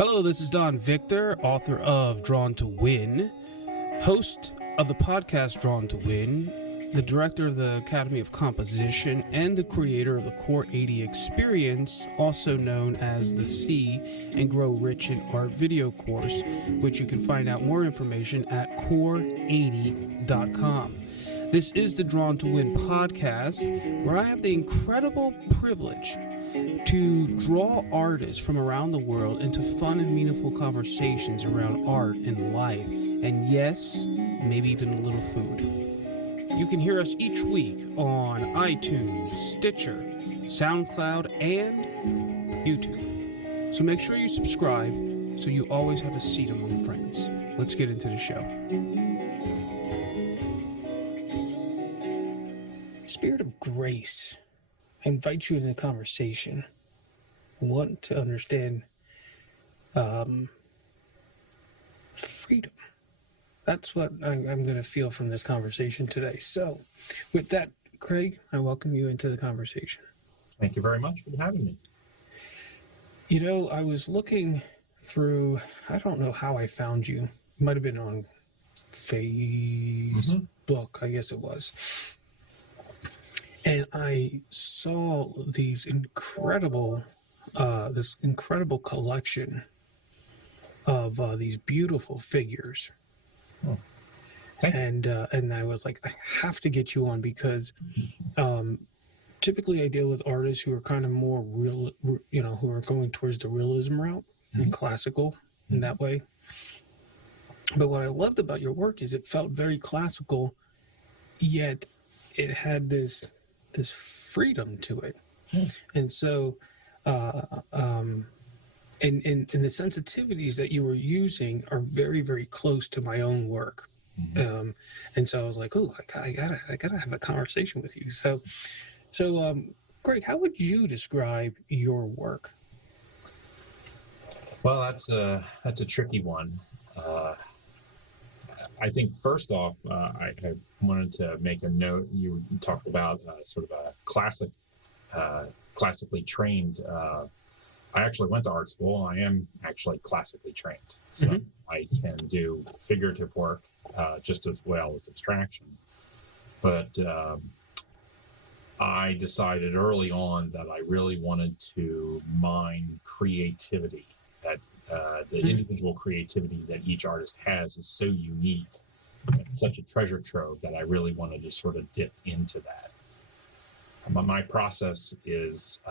Hello, this is Don Victor, author of Drawn to Win, host of the podcast Drawn to Win, the director of the Academy of Composition, and the creator of the Core 80 Experience, also known as the See and Grow Rich in Art video course, which you can find out more information at core80.com. This is the Drawn to Win podcast, where I have the incredible privilege to draw artists from around the world into fun and meaningful conversations around art and life, and yes, maybe even a little food. You can hear us each week on iTunes, Stitcher, SoundCloud, and YouTube. So make sure you subscribe so you always have a seat among friends. Let's get into the show. Spirit of grace. I invite you into a conversation. I want to understand freedom. That's what I'm going to feel from this conversation today. So with that, Craig, I welcome you into the conversation. Thank you very much for having me. You know, I was looking through, I don't know how I found you. It might have been on Facebook, I guess it was. And I saw these incredible, this incredible collection of these beautiful figures. Oh. And I was like, I have to get you on because typically I deal with artists who are kind of more real, you know, who are going towards the realism route and classical in that way. But what I loved about your work is it felt very classical, yet it had this freedom to it. And so and the sensitivities that you were using are very, very close to my own work. And so I was like, oh, I gotta have a conversation with you. So Greg, how would you describe your work? Well, that's a tricky one. I think first off, I wanted to make a note. You talked about sort of a classically trained. I actually went to art school. I am actually classically trained, so I can do figurative work just as well as abstraction. But I decided early on that I really wanted to mine creativity. That the individual creativity that each artist has is so unique, and such a treasure trove that I really wanted to sort of dip into that. But my process is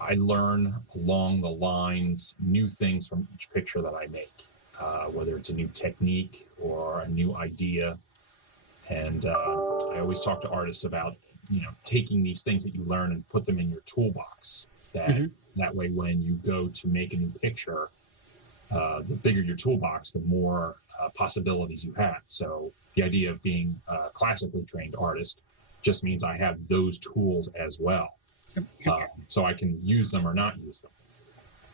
I learn along the lines new things from each picture that I make, whether it's a new technique or a new idea. And I always talk to artists about, taking these things that you learn and put them in your toolbox. That way, when you go to make a new picture, the bigger your toolbox, the more possibilities you have. So the idea of being a classically trained artist just means I have those tools as well. So I can use them or not use them.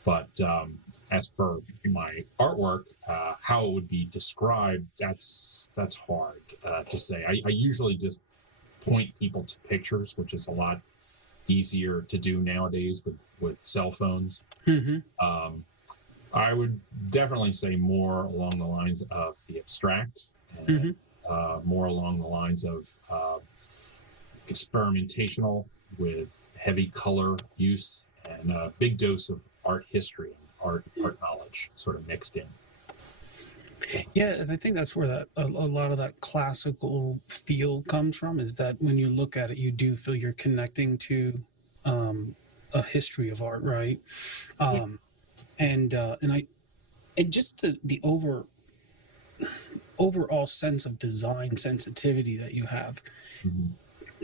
But as per my artwork, how it would be described, that's hard to say. I usually just point people to pictures, which is a lot easier to do nowadays with cell phones. I would definitely say more along the lines of the abstract, and more along the lines of experimentational with heavy color use and a big dose of art history and art knowledge sort of mixed in. Yeah, and I think that's where a lot of that classical feel comes from, is that when you look at it, you do feel you're connecting to a history of art, right? And just the overall sense of design sensitivity that you have.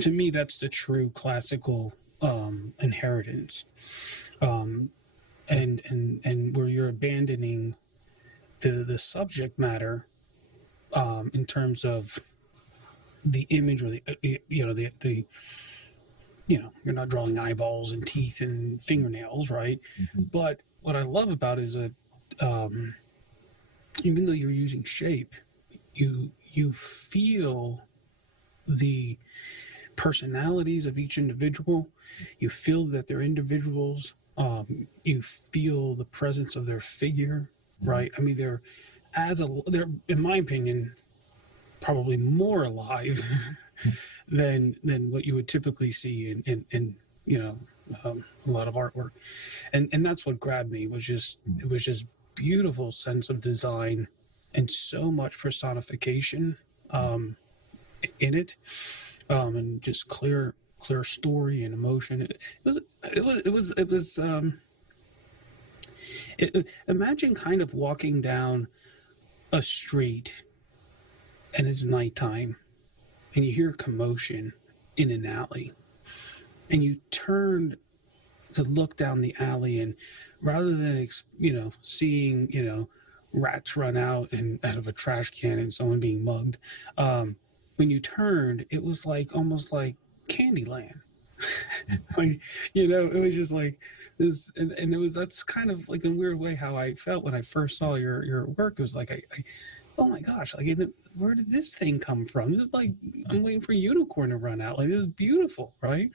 To me, that's the true classical inheritance, and where you're abandoning the subject matter in terms of the image or you're not drawing eyeballs and teeth and fingernails, right? But what I love about it is that even though you're using shape, you feel the personalities of each individual. You feel that they're individuals You feel the presence of their figure, right? I mean, they're in my opinion, probably more alive than what you would typically see in a lot of artwork, and that's what grabbed me. It was just beautiful sense of design and so much personification in it, and just clear story and emotion. Imagine kind of walking down a street and it's nighttime and you hear commotion in an alley and you turn to look down the alley, and rather than seeing rats run out of a trash can and someone being mugged, when you turned, it was like almost like Candyland. Like, it was just like this, and that's kind of like in a weird way how I felt when I first saw your work. It was like I oh my gosh, like where did this thing come from? This is like I'm waiting for a unicorn to run out. Like, this is beautiful, right?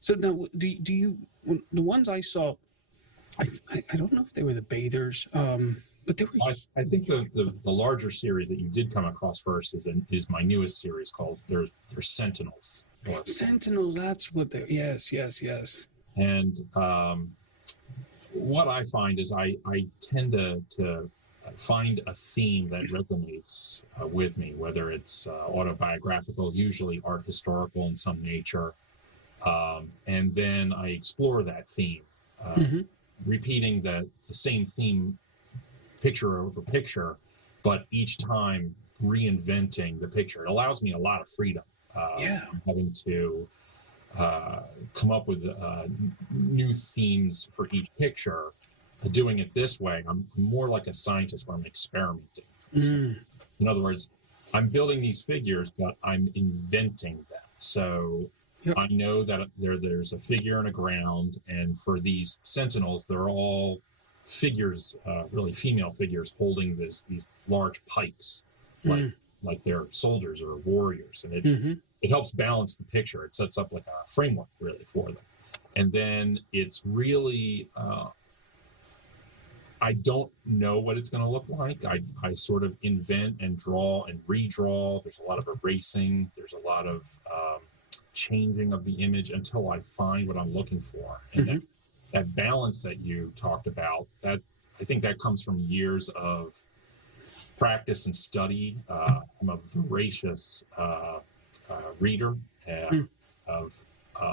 So now, do you the ones I saw? I don't know if they were the bathers, but they were. I think the larger series that you did come across first is my newest series called they're Sentinels. Sentinels. That's what they. Yes. And what I find is I tend to find a theme that resonates with me, whether it's autobiographical, usually art historical in some nature, and then I explore that theme, repeating the same theme picture over picture, but each time reinventing the picture. It allows me a lot of freedom, having to come up with new themes for each picture. Doing it this way, I'm more like a scientist where I'm experimenting. In other words, I'm building these figures, but I'm inventing them. So I know that there's a figure in a ground, and for these sentinels, they're all figures, really female figures, holding these large pikes, like they're soldiers or warriors, and it helps balance the picture. It sets up like a framework really for them, and then it's really. I don't know what it's going to look like. I sort of invent and draw and redraw. There's a lot of erasing. There's a lot of changing of the image until I find what I'm looking for. And that balance that you talked about, that I think that comes from years of practice and study. I'm a voracious reader of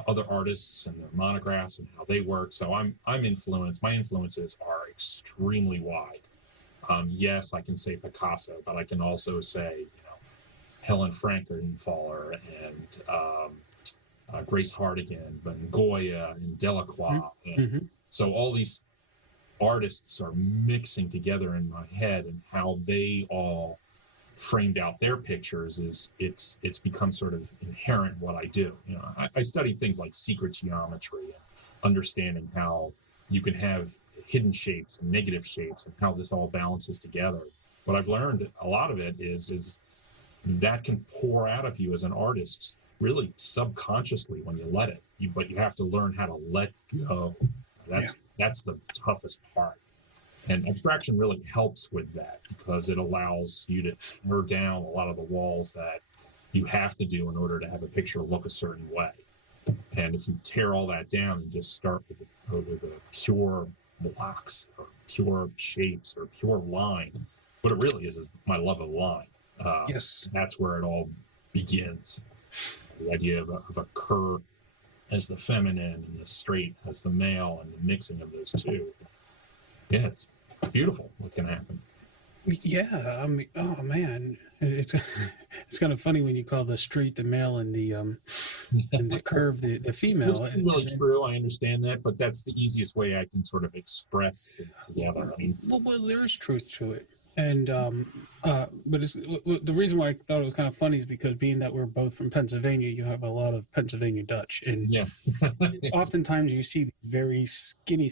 other artists and their monographs and how they work. So I'm influenced. My influences are extremely wide. Yes, I can say Picasso, but I can also say, Helen Frankenthaler and Grace Hardigan, and Goya and Delacroix. And so all these artists are mixing together in my head, and how they all framed out their pictures it's become sort of inherent in what I do. I studied things like secret geometry and understanding how you can have hidden shapes and negative shapes and how this all balances together. What I've learned, a lot of it is that can pour out of you as an artist really subconsciously when you let it. But you have to learn how to let go. That's the toughest part. And abstraction really helps with that, because it allows you to tear down a lot of the walls that you have to do in order to have a picture look a certain way. And if you tear all that down and just start with a pure blocks or pure shapes or pure line, what it really is my love of line. That's where it all begins. The idea of a curve as the feminine and the straight as the male, and the mixing of those two. Yeah, it's beautiful what can happen. Yeah, I mean, oh man, it's kind of funny when you call the straight the male and the curve the female. It's really true. I understand that, but that's the easiest way I can sort of express it together. I mean, well, there is truth to it, and but the reason why I thought it was kind of funny is because being that we're both from Pennsylvania, you have a lot of Pennsylvania Dutch, and oftentimes you see the very skinny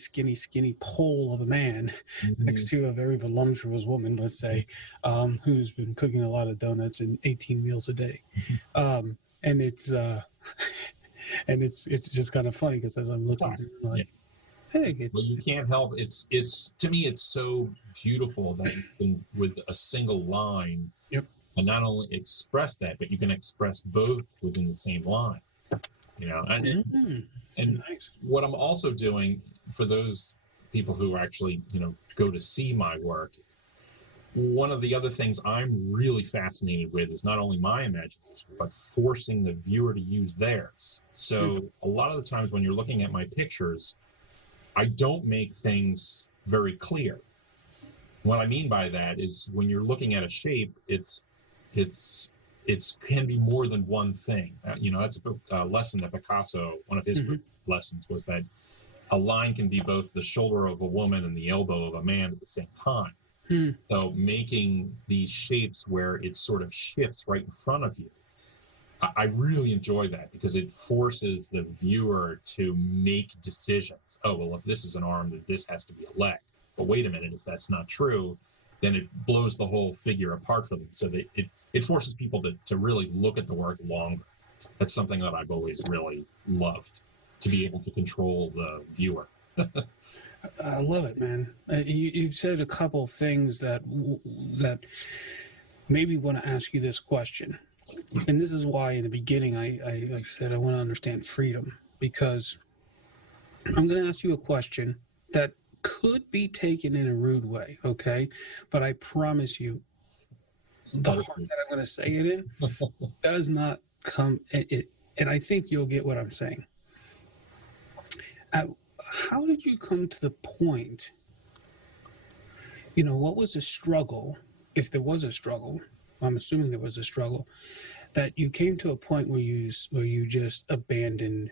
pole of a man next to a very voluptuous woman, let's say, who's been cooking a lot of donuts and 18 meals a day, and it's And it's just kind of funny because as I'm looking, I'm like, hey, Well, it's you can't help. It's to me, it's so beautiful that you can, with a single line, yep. and not only express that, but you can express both within the same line. And Nice. what I'm also doing for those people who actually go to see my work, one of the other things I'm really fascinated with is not only my imagination, but forcing the viewer to use theirs. So a lot of the times when you're looking at my pictures, I don't make things very clear. What I mean by that is when you're looking at a shape, it's can be more than one thing. That's a lesson that Picasso, one of his lessons, was that a line can be both the shoulder of a woman and the elbow of a man at the same time. So making these shapes where it sort of shifts right in front of you, I really enjoy that because it forces the viewer to make decisions. Oh, well, if this is an arm, then this has to be a leg. But wait a minute, if that's not true, then it blows the whole figure apart for them. So that it forces people to really look at the work longer. That's something that I've always really loved, to be able to control the viewer. I love it, man. You've said a couple things that made me want to ask you this question. And this is why in the beginning I said I want to understand freedom, because I'm going to ask you a question that could be taken in a rude way, okay? But I promise you, the heart that I'm going to say it in does not come, and I think you'll get what I'm saying. How did you come to the point, what was the struggle, if there was a struggle, I'm assuming there was a struggle, that you came to a point where you just abandoned,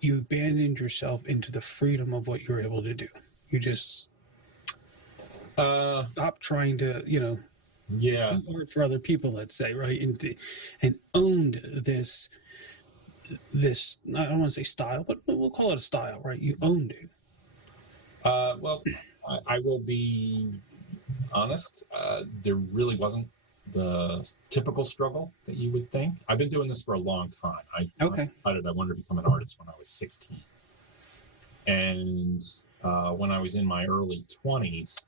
you abandoned yourself into the freedom of what you're able to do. You just stopped trying to, do art for other people, let's say, right? And owned this, I don't want to say style, but we'll call it a style, right? You owned it. Well, I will be honest. There really wasn't the typical struggle that you would think. I've been doing this for a long time. I decided I wanted to become an artist when I was 16. And when I was in my early 20s,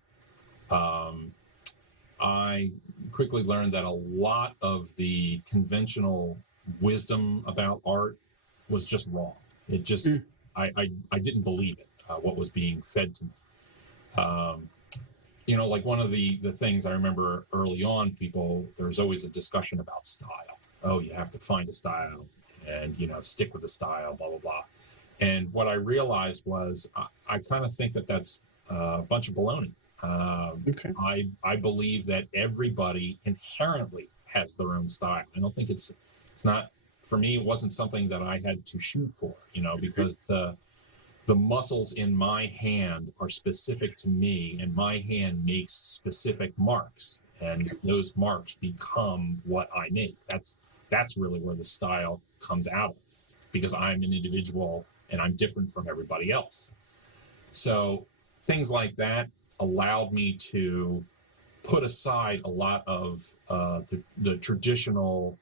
I quickly learned that a lot of the conventional wisdom about art was just wrong. It just, I didn't believe it, what was being fed to me. Like one of the things I remember early on, there was always a discussion about style. Oh, you have to find a style and, stick with the style, blah, blah, blah. And what I realized was I kind of think that that's a bunch of baloney. I believe that everybody inherently has their own style. I don't think it's not, for me, it wasn't something that I had to shoot for, because the muscles in my hand are specific to me, and my hand makes specific marks, and those marks become what I make. That's really where the style comes out of, because I'm an individual and I'm different from everybody else. So things like that allowed me to put aside a lot of the traditional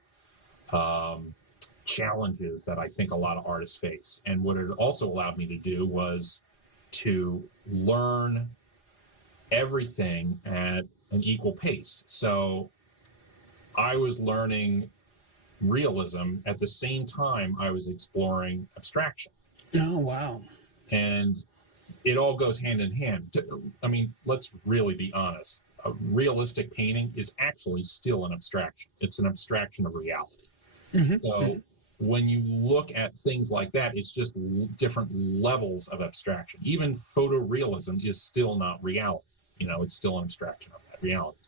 challenges that I think a lot of artists face. And what it also allowed me to do was to learn everything at an equal pace. So I was learning realism at the same time I was exploring abstraction. Oh, wow. And it all goes hand in hand. I mean, let's really be honest. A realistic painting is actually still an abstraction. It's an abstraction of reality. So when you look at things like that, it's just different levels of abstraction. Even photorealism is still not reality. It's still an abstraction of that reality.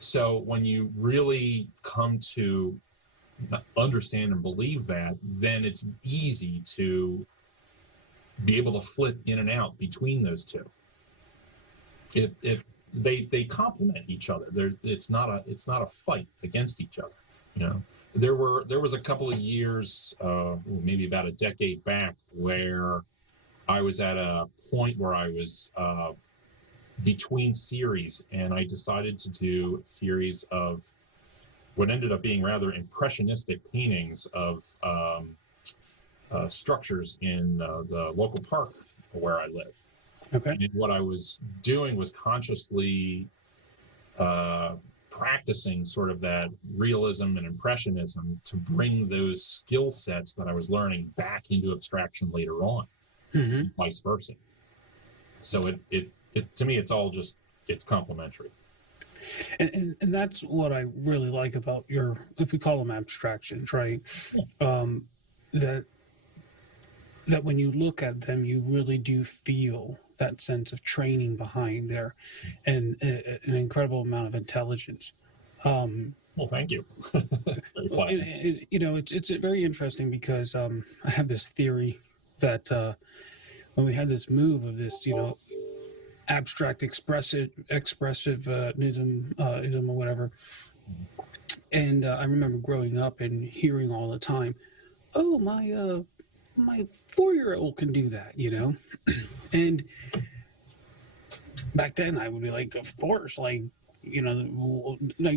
So when you really come to understand and believe that, then it's easy to be able to flip in and out between those two. They complement each other. It's not a fight against each other. There was a couple of years, maybe about a decade back, where I was at a point where I was between series, and I decided to do a series of what ended up being rather impressionistic paintings of structures in the local park where I live. Okay. And what I was doing was consciously practicing sort of that realism and impressionism to bring those skill sets that I was learning back into abstraction later on, Mm-hmm. vice versa. So it to me, it's complementary. And that's what I really like about your, if we call them abstractions, right? Yeah. That when you look at them, you really do feel that sense of training behind there, and an incredible amount of intelligence. Well, thank you. Very flattering. It's very interesting because I have this theory that when we had this move of this, abstract expressivism or whatever, and I remember growing up and hearing all the time, "Oh, my 4-year-old can do that," and back then I would be like, of course, like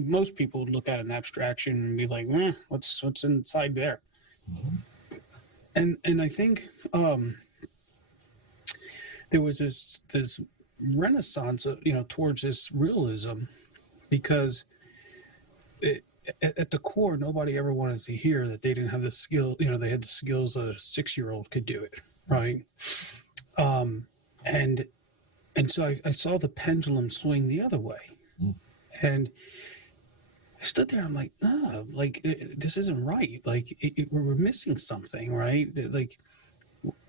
most people would look at an abstraction and be like, what's inside there? And I think there was this renaissance towards this realism, because at the core, nobody ever wanted to hear that they didn't have the skill. They had the skills that a 6-year-old could do it, right? And so I saw the pendulum swing the other way, and I stood there. I'm like, this isn't right. Like we're missing something, right? Like,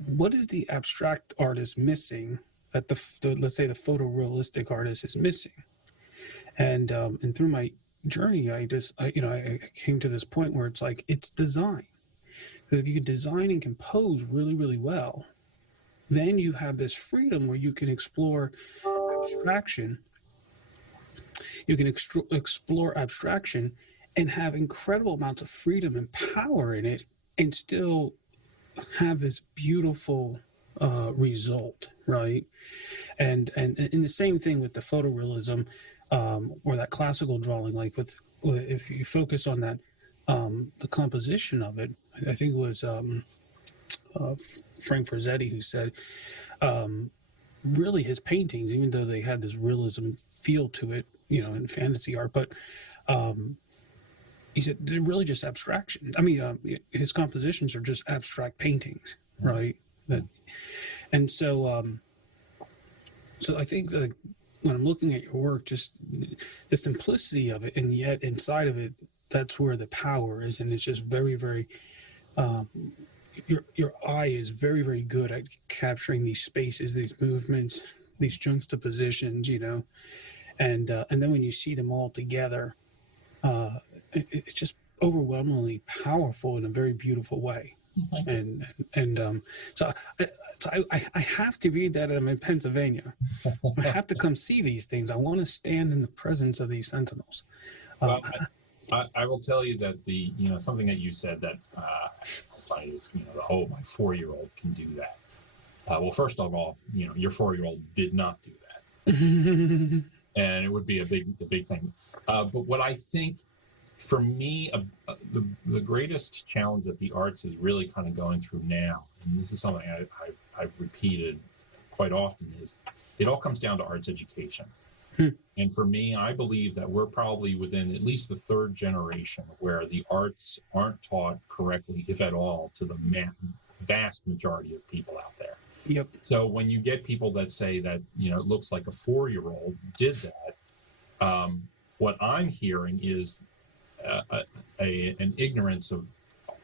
what is the abstract artist missing that the let's say the photorealistic artist is missing? And through my journey, I came to this point where it's like, it's design. That if you can design and compose really, really well, then you have this freedom where you can explore abstraction. You can explore abstraction and have incredible amounts of freedom and power in it, and still have this beautiful result, right? And the same thing with the photorealism, or that classical drawing. Like if you focus on that, the composition of it, I think it was Frank Frazzetti who said, really his paintings, even though they had this realism feel to it, in fantasy art, but he said they're really just abstraction. I mean, his compositions are just abstract paintings, right? And so I think that when I'm looking at your work, just the simplicity of it, and yet inside of it, that's where the power is, and it's just very, very. Your eye is very, very good at capturing these spaces, these movements, these juxtapositions, and then when you see them all together, it's just overwhelmingly powerful in a very beautiful way. So I have to read that. I'm in Pennsylvania. I have to come see these things. I want to stand in the presence of these sentinels. Well, I will tell you that something that you said that is, my 4-year-old can do that. Well, first of all, your 4-year-old did not do that, and it would be a big thing. But what I think, for me, the greatest challenge that the arts is really kind of going through now, and this is something I've repeated quite often, is it all comes down to arts education. And for me, I believe that we're probably within at least the 3rd generation where the arts aren't taught correctly, if at all, to the vast majority of people out there. Yep. So when you get people that say that, it looks like a 4-year-old did that, what I'm hearing is an ignorance of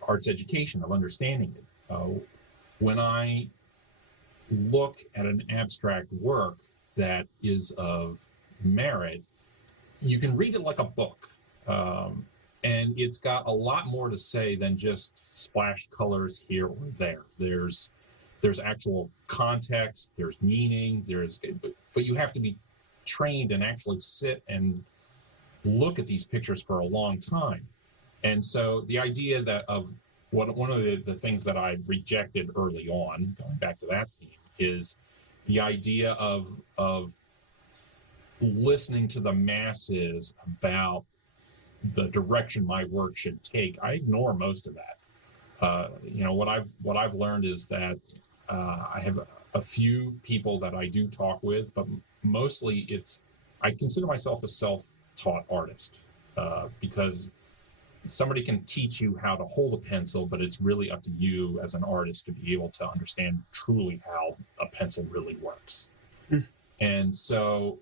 arts education, of understanding it. When I look at an abstract work that is of merit, you can read it like a book, and it's got a lot more to say than just splash colors here or there. There's actual context, there's meaning, but you have to be trained and actually sit and look at these pictures for a long time. And so the idea that one of the things that I rejected early on, going back to that theme, is the idea of listening to the masses about the direction my work should take, I ignore most of that. What I've learned is that I have a few people that I do talk with, but mostly I consider myself a self-taught artist, because somebody can teach you how to hold a pencil, but it's really up to you as an artist to be able to understand truly how a pencil really works. And so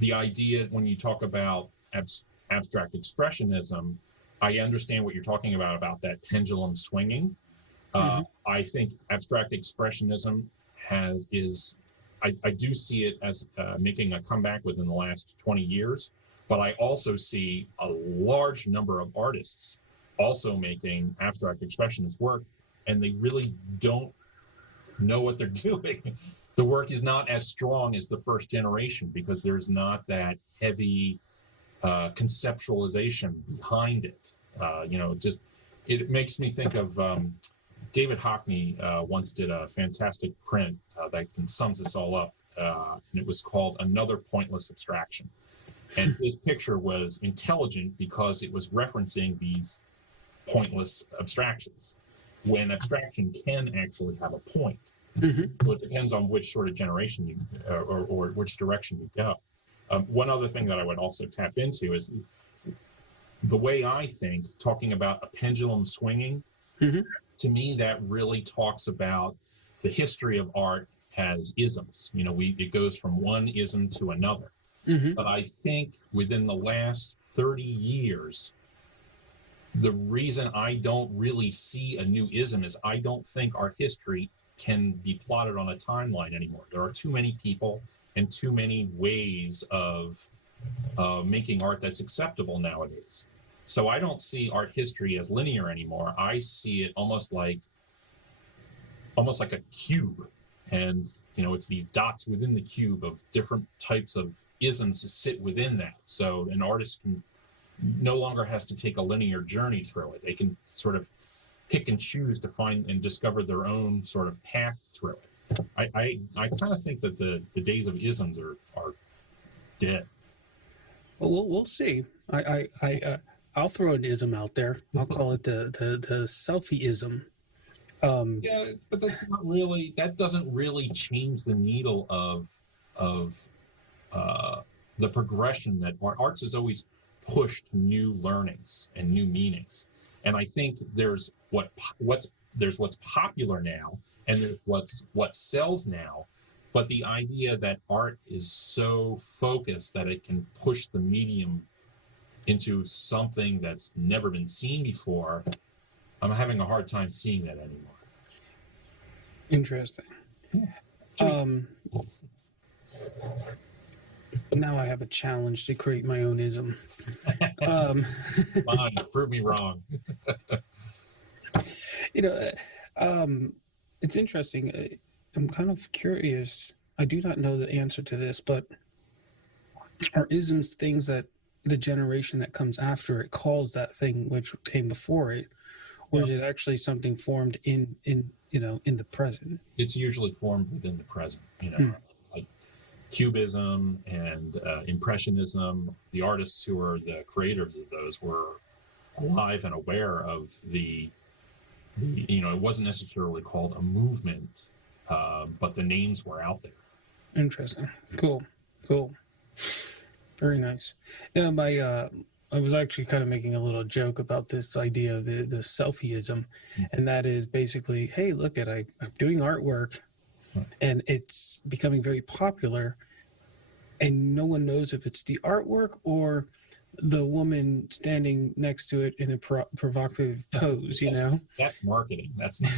the idea, when you talk about abstract expressionism, I understand what you're talking about that pendulum swinging. I think abstract expressionism I do see it as making a comeback within the last 20 years, but I also see a large number of artists also making abstract expressionist work, and they really don't know what they're doing. The work is not as strong as the first generation because there's not that heavy conceptualization behind it. It makes me think of David Hockney once did a fantastic print that sums this all up, and it was called Another Pointless Abstraction. And his picture was intelligent because it was referencing these pointless abstractions, when abstraction can actually have a point. So it depends on which sort of generation or which direction you go. One other thing that I would also tap into is the way I think, talking about a pendulum swinging, to me, that really talks about the history of art as isms. It goes from one ism to another. But I think within the last 30 years, the reason I don't really see a new ism is I don't think art history can be plotted on a timeline anymore. There are too many people and too many ways of making art that's acceptable nowadays. So I don't see art history as linear anymore. I see it almost like a cube, and it's these dots within the cube of different types of isms to sit within that. So an artist no longer has to take a linear journey through it. They can sort of pick and choose to find and discover their own sort of path through it. I kind of think that the days of isms are dead. Well, we'll see. I'll throw an ism out there. I'll call it the selfie-ism. Yeah, but that doesn't really change the needle of the progression that arts has always pushed new learnings and new meanings. And I think there's what's popular now, and there's what sells now. But the idea that art is so focused that it can push the medium into something that's never been seen before, I'm having a hard time seeing that anymore. Interesting. Now I have a challenge to create my own ism. Fine, prove me wrong. It's interesting. I'm kind of curious. I do not know the answer to this, but are isms things that the generation that comes after it calls that thing which came before it, or is it actually something formed in the present? It's usually formed within the present. Like Cubism and Impressionism. The artists who are the creators of those were alive and aware of the it wasn't necessarily called a movement, but the names were out there. Interesting. Cool. Very nice. I was actually kind of making a little joke about this idea of the selfieism, and that is basically, hey, look I'm doing artwork, and it's becoming very popular, and no one knows if it's the artwork or the woman standing next to it in a provocative pose, That's marketing. That's not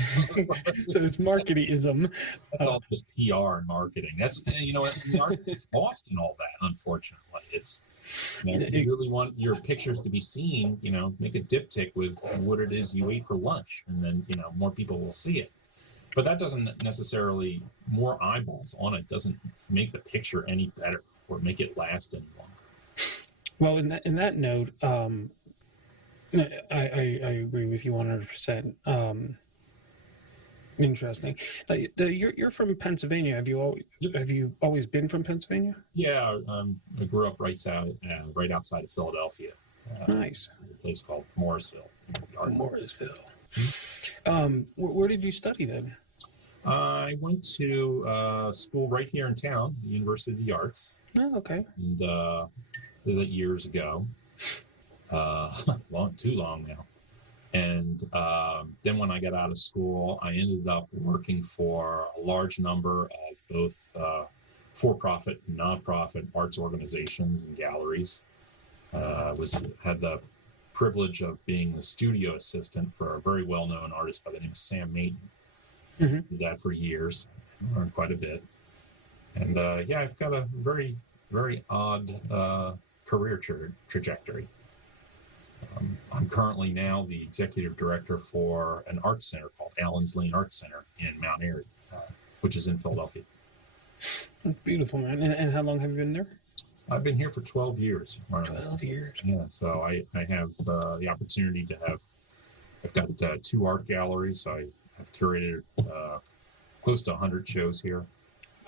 so it's marketing-ism. That's all just PR and marketing. That's the art gets lost in all that, unfortunately. It's if you really want your pictures to be seen, make a diptych with what it is you ate for lunch, and then more people will see it. But that doesn't necessarily, more eyeballs on it doesn't make the picture any better or make it last any longer. Well, in that note, I agree with you 100%. Interesting. You're from Pennsylvania. Have you always been from Pennsylvania? Yeah, I grew up right outside of Philadelphia. Nice. A place called Morrisville. Morrisville. Where did you study then? I went to school right here in town, the University of the Arts, Oh, okay. and did that years ago. Too long now. And then when I got out of school, I ended up working for a large number of both for-profit and non-profit arts organizations and galleries. Had the privilege of being the studio assistant for a very well-known artist by the name of Sam Maitin. Did that for years, learned quite a bit. And I've got a very, very odd career trajectory. I'm currently now the executive director for an arts center called Allen's Lane Arts Center in Mount Airy, which is in Philadelphia. That's beautiful, man. And how long have you been there? I've been here for 12 years. 12 years. Yeah, so I have the opportunity to I've got 2 art galleries. So I've curated close to 100 shows here.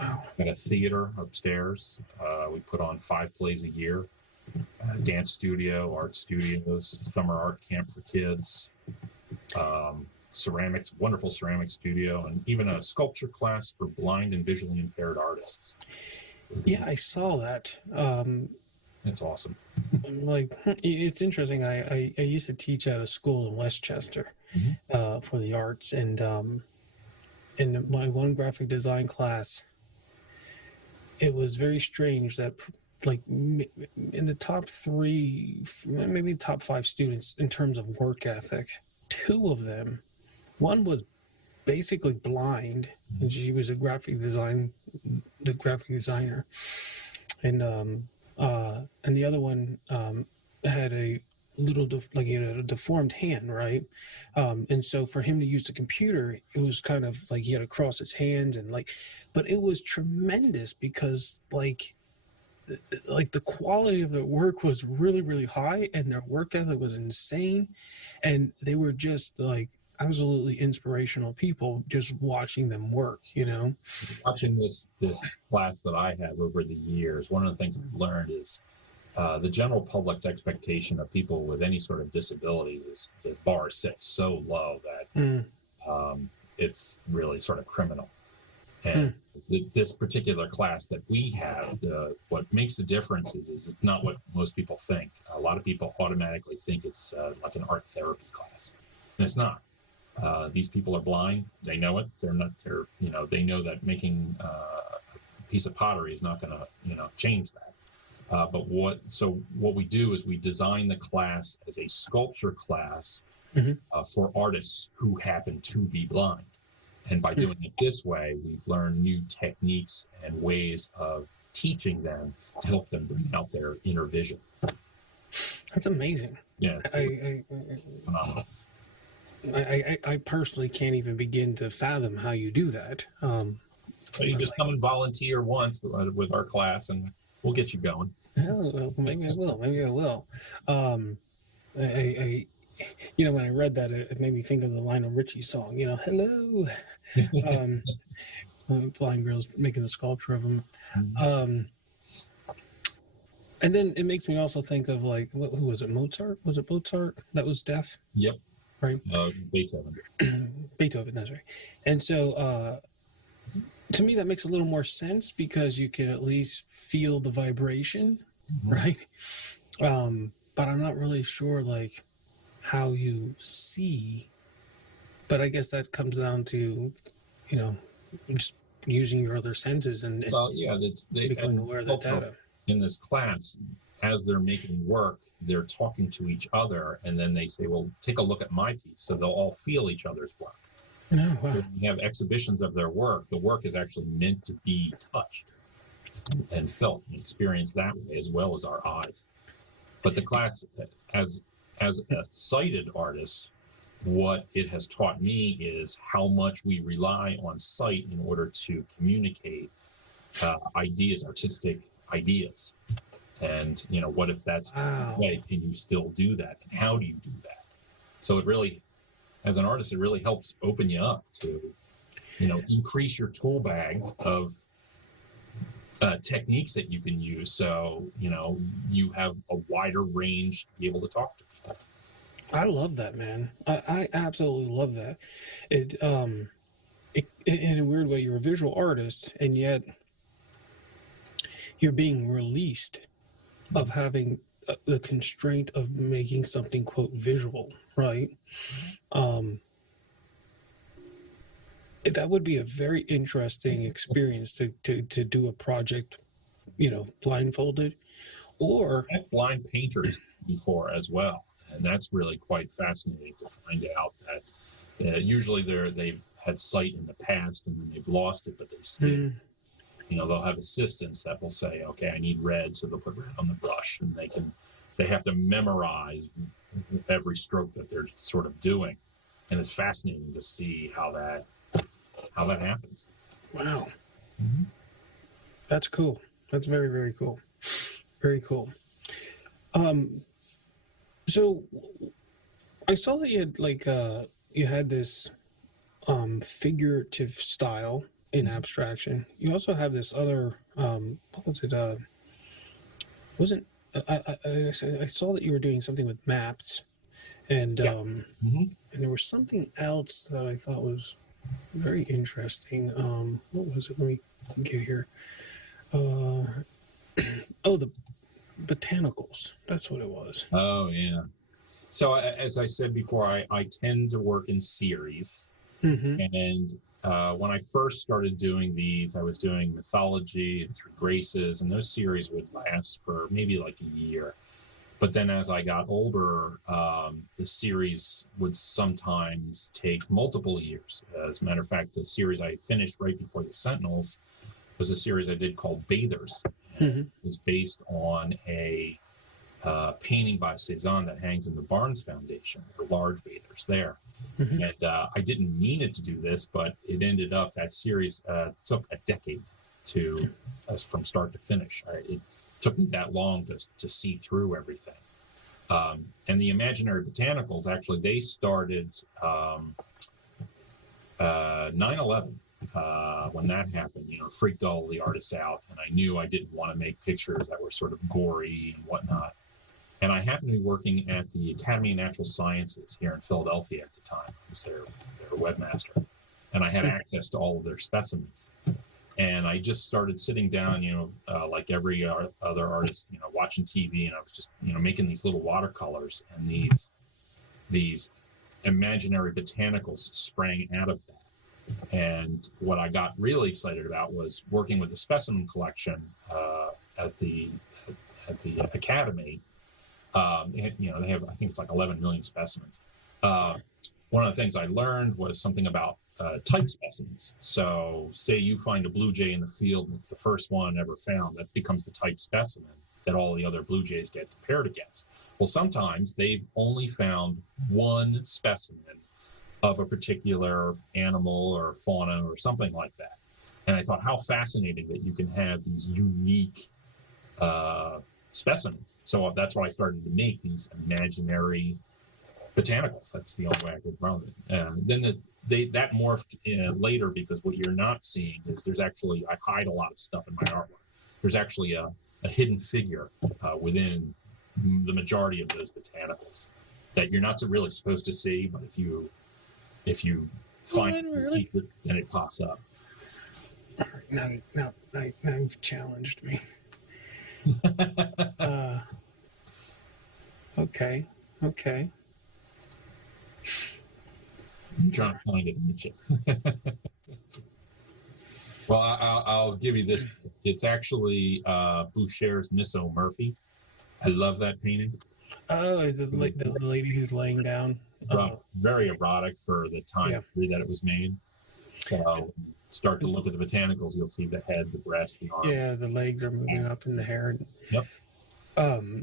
Wow. Got a theater upstairs. We put on 5 plays a year. Dance studio, art studios, summer art camp for kids, ceramics, wonderful ceramic studio, and even a sculpture class for blind and visually impaired artists. Yeah, I saw that. It's awesome. It's interesting. I used to teach at a school in Westchester for the arts, and in my one graphic design class, it was very strange that in the top 3, maybe top 5 students in terms of work ethic, 2 of them, one was basically blind, and she was the graphic designer, and the other one had a little a deformed hand, right? And so for him to use the computer, it was kind of like he had to cross his hands but it was tremendous because the quality of their work was really, really high, and their work ethic was insane, and they were just absolutely inspirational people just watching them work. Watching this class that I have over the years, one of the things I've learned is the general public's expectation of people with any sort of disabilities is the bar sits so low that it's really sort of criminal. And this particular class that we have, what makes the difference is it's not what most people think. A lot of people automatically think it's like an art therapy class, and it's not. These people are blind. They know it. They know that making a piece of pottery is not going to change that. But what we do is we design the class as a sculpture class for artists who happen to be blind. And by doing it this way, we've learned new techniques and ways of teaching them to help them bring out their inner vision. That's amazing. Yeah. Phenomenal. I personally can't even begin to fathom how you do that. You just come and volunteer once with our class, and we'll get you going. Oh, well, maybe I will. When I read that, it made me think of the Lionel Richie song, hello. Blind girls making a sculpture of him. And then it makes me also think of who was it? Mozart? Was it Mozart that was deaf? Yep. Right. Beethoven. Beethoven, that's right. And so to me, that makes a little more sense because you can at least feel the vibration, right? But I'm not really sure how you see, but I guess that comes down to just using your other senses and becoming aware of that data. In this class, as they're making work, they're talking to each other, and then they say, well, take a look at my piece. So they'll all feel each other's work. Oh, wow. When we have exhibitions of their work, the work is actually meant to be touched and felt and experienced that way, as well as our eyes. But the class, as a sighted artist, what it has taught me is how much we rely on sight in order to communicate artistic ideas. And, what if that's right? Can you still do that? And how do you do that? So it really, as an artist, it really helps open you up to, increase your tool bag of techniques that you can use. So, you have a wider range to be able to talk to people. I love that, man. I absolutely love that. In a weird way, you're a visual artist, and yet you're being released of having the constraint of making something, quote, visual, right? That would be a very interesting experience to do a project, blindfolded, or I've blind painters before as well, and that's really quite fascinating to find out that usually they've had sight in the past and then they've lost it, but they still, they'll have assistants that will say, okay, I need red, so they'll put red on the brush, and they have to memorize every stroke that they're sort of doing, and it's fascinating to see how that happens. Wow. Mm-hmm. That's cool. That's very, very cool. Very cool. So I saw that you had you had this figurative style in abstraction. You also have this other what was it? I saw that you were doing something with maps, and and there was something else that I thought was very interesting. What was it? Let me get here. The botanicals. That's what it was. Oh, yeah. So as I said before, I tend to work in series. And when I first started doing these, I was doing mythology and Three Graces, and those series would last for maybe like a year. But then as I got older, the series would sometimes take multiple years. As a matter of fact, the series I finished right before the Sentinels was a series I did called Bathers. It was based on a painting by Cezanne that hangs in the Barnes Foundation, the large bathers there. And I didn't mean it to do this, but it ended up, that series took a decade from start to finish. It took me that long to see through everything. And the Imaginary Botanicals, actually, they started 9/11. When that happened, freaked all the artists out, and I knew I didn't want to make pictures that were sort of gory and whatnot. And I happened to be working at the Academy of Natural Sciences here in Philadelphia at the time. I was their webmaster, and I had access to all of their specimens. And I just started sitting down, like every other artist, watching TV, and I was just, making these little watercolors, and these imaginary botanicals sprang out of that. And what I got really excited about was working with the specimen collection at the Academy. They have, I think it's like 11 million specimens. One of the things I learned was something about type specimens. So say you find a blue jay in the field and it's the first one ever found, that becomes the type specimen that all the other blue jays get compared against. Well, sometimes they've only found one specimen of a particular animal or fauna or something like that. And I thought, how fascinating that you can have these unique specimens. So that's why I started to make these imaginary botanicals. That's the only way I could run it. Then that morphed later, because what you're not seeing is there's actually, I hide a lot of stuff in my artwork. There's actually a hidden figure within the majority of those botanicals that you're not really supposed to see, but if you find it, then it pops up. All right, now you've challenged me. Okay. I'm trying to find it, aren't you? Well, I'll give you this. It's actually Boucher's Miss O'Murphy. I love that painting. Oh, is it the lady who's laying down? Very erotic for the time period that it was made. So start to look at the botanicals, you'll see the head, the breast, the arm. Yeah, the legs are moving up in the hair. Yep. I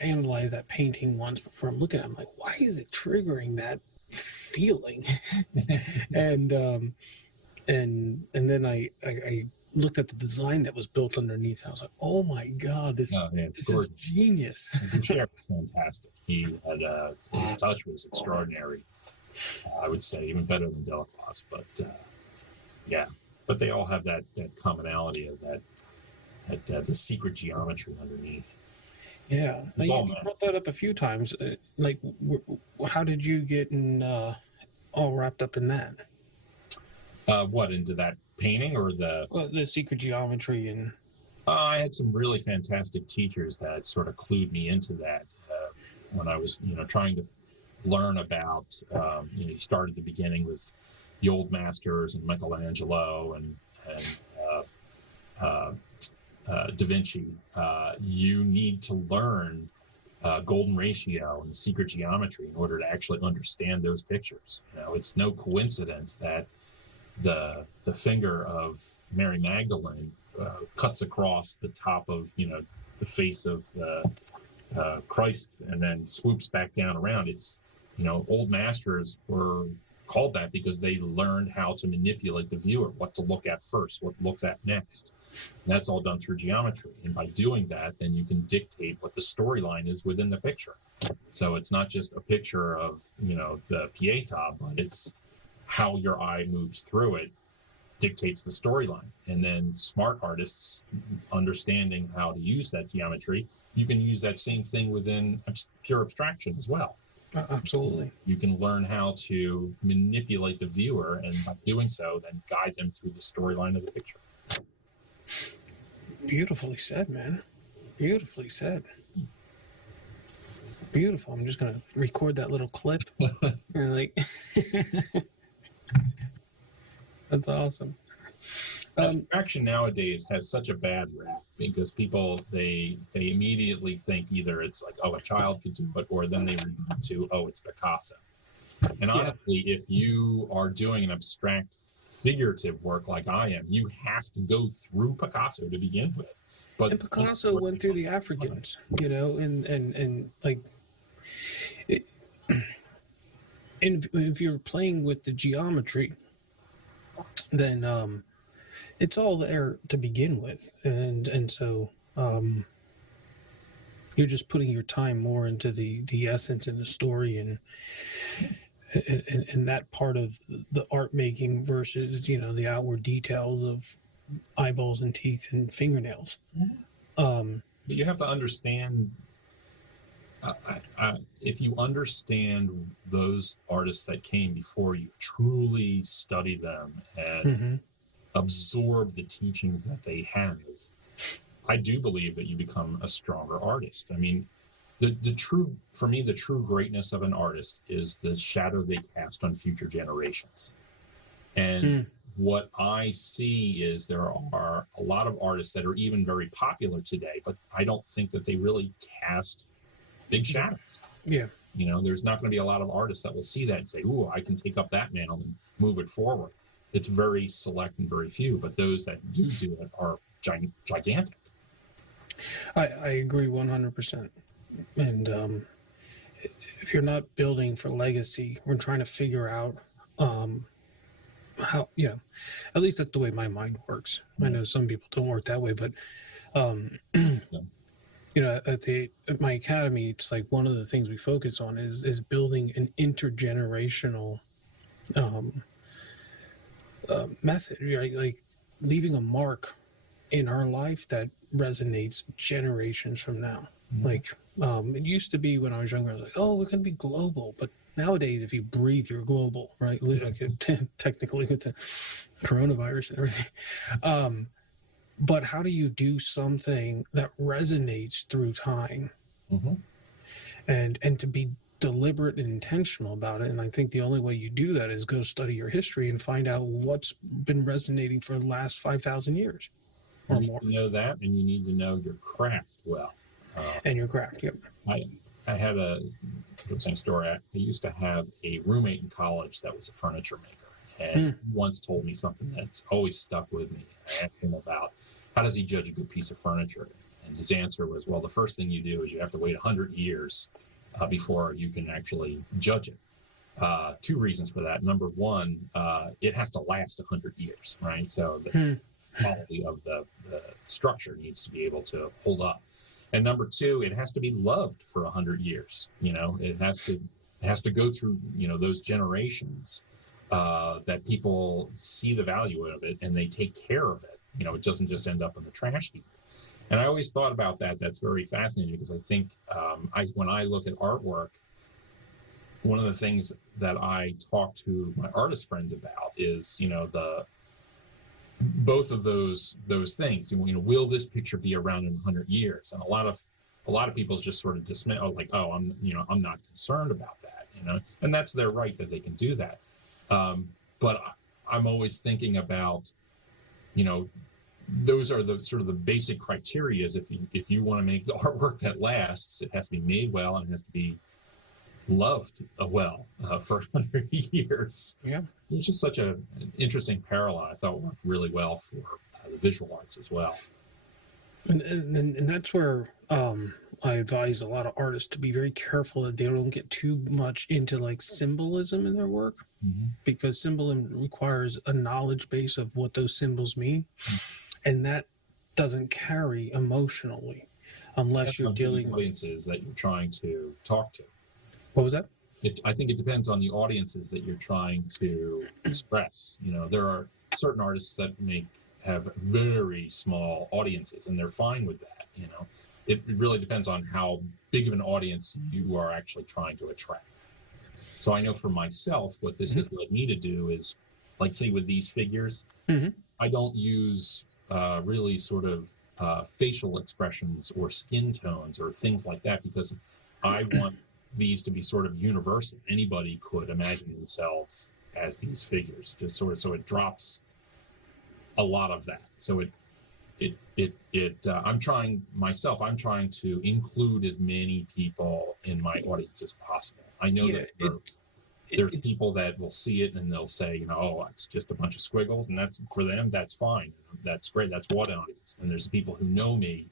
analyzed that painting once before. I'm looking at it, I'm like, why is it triggering that feeling? and then I looked at the design that was built underneath. I was like, oh my God, this is genius. Boucher was fantastic. He had his touch was extraordinary. I would say even better than Delacroix, but Yeah, but they all have that commonality of that the secret geometry underneath. Yeah, now, It's all you math. brought that up a few times. Like, how did you get all wrapped up in that? What, into that painting or The secret geometry and I had some really fantastic teachers that sort of clued me into that when I was, trying to learn about, you start at the beginning with the old masters and Michelangelo and Da Vinci. You need to learn golden ratio and secret geometry in order to actually understand those pictures. It's no coincidence that the finger of Mary Magdalene cuts across the top of the face of Christ and then swoops back down around. It's old masters were called that because they learned how to manipulate the viewer, what to look at first, what to look at next. And that's all done through geometry. And by doing that, then you can dictate what the storyline is within the picture. So it's not just a picture of the Pietà, but it's how your eye moves through it dictates the storyline. And then smart artists understanding how to use that geometry, you can use that same thing within pure abstraction as well. Absolutely. You can learn how to manipulate the viewer, and by doing so, then guide them through the storyline of the picture. Beautifully said, man. Beautifully said. Beautiful. I'm just gonna record that little clip. And like, that's awesome. Abstraction nowadays has such a bad rap because people they immediately think either it's like, oh, a child could do it, or then they read to, oh, it's Picasso. And honestly, if you are doing an abstract figurative work like I am, you have to go through Picasso to begin with. And Picasso went through the Africans, and like, and if you're playing with the geometry, then it's all there to begin with, and so you're just putting your time more into the essence and the story and that part of the art making versus the outward details of eyeballs and teeth and fingernails. But you have to understand, if you understand those artists that came before you, truly study them and absorb the teachings that they have, I do believe that you become a stronger artist. I mean, the true greatness of an artist is the shadow they cast on future generations. And what I see is there are a lot of artists that are even very popular today, but I don't think that they really cast big shadows. Yeah. There's not going to be a lot of artists that will see that and say, ooh, I can take up that mantle and move it forward. It's very select and very few, but those that do it are gigantic. I agree 100%. And if you're not building for legacy, we're trying to figure out how, at least that's the way my mind works. I know some people don't work that way, but at my academy, it's like one of the things we focus on is building an intergenerational method, right? Like leaving a mark in our life that resonates generations from now. Like it used to be when I was younger, I was like, oh, we're going to be global. But nowadays, if you breathe, you're global, right? Like, technically with the coronavirus and everything. But how do you do something that resonates through time and to be deliberate and intentional about it? And I think the only way you do that is go study your history and find out what's been resonating for the last 5,000 years or more. You know that, and you need to know your craft well. And your craft, yep. I had a interesting story. I used to have a roommate in college that was a furniture maker, and he once told me something that's always stuck with me. I asked him about how does he judge a good piece of furniture, and his answer was, well, the first thing you do is you have to wait 100 years before you can actually judge it. Two reasons for that. Number one, it has to last 100 years, right? So the quality of the structure needs to be able to hold up. And number two, it has to be loved for 100 years. It has to go through those generations that people see the value of it and they take care of it. It doesn't just end up in the trash heap. And I always thought about that. That's very fascinating because I think when I look at artwork, one of the things that I talk to my artist friends about is, both of those things. Will this picture be around in 100 years? And a lot of people just sort of dismiss, I'm not concerned about that, and that's their right that they can do that. But I'm always thinking about, those are the sort of the basic criteria. Is if you want to make the artwork that lasts, it has to be made well and it has to be loved well for 100 years. Yeah. It's just such an interesting parallel. I thought worked really well for the visual arts as well. And that's where I advise a lot of artists to be very careful that they don't get too much into like symbolism in their work, because symbolism requires a knowledge base of what those symbols mean, and that doesn't carry emotionally unless you're dealing with audiences that you're trying to talk to. What was that? I think it depends on the audiences that you're trying to express. There are certain artists that have very small audiences, and they're fine with that. It really depends on how big of an audience you are actually trying to attract. So I know for myself, what this has led me to do is, like, say with these figures, I don't use really sort of facial expressions or skin tones or things like that, because I want these to be sort of universal. Anybody could imagine themselves as these figures, so it drops a lot of that. So I'm trying to include as many people in my audience as possible. I know that there's people that will see it and they'll say, it's just a bunch of squiggles, and that's, for them, that's fine. That's great. That's what audience. And there's people who know me,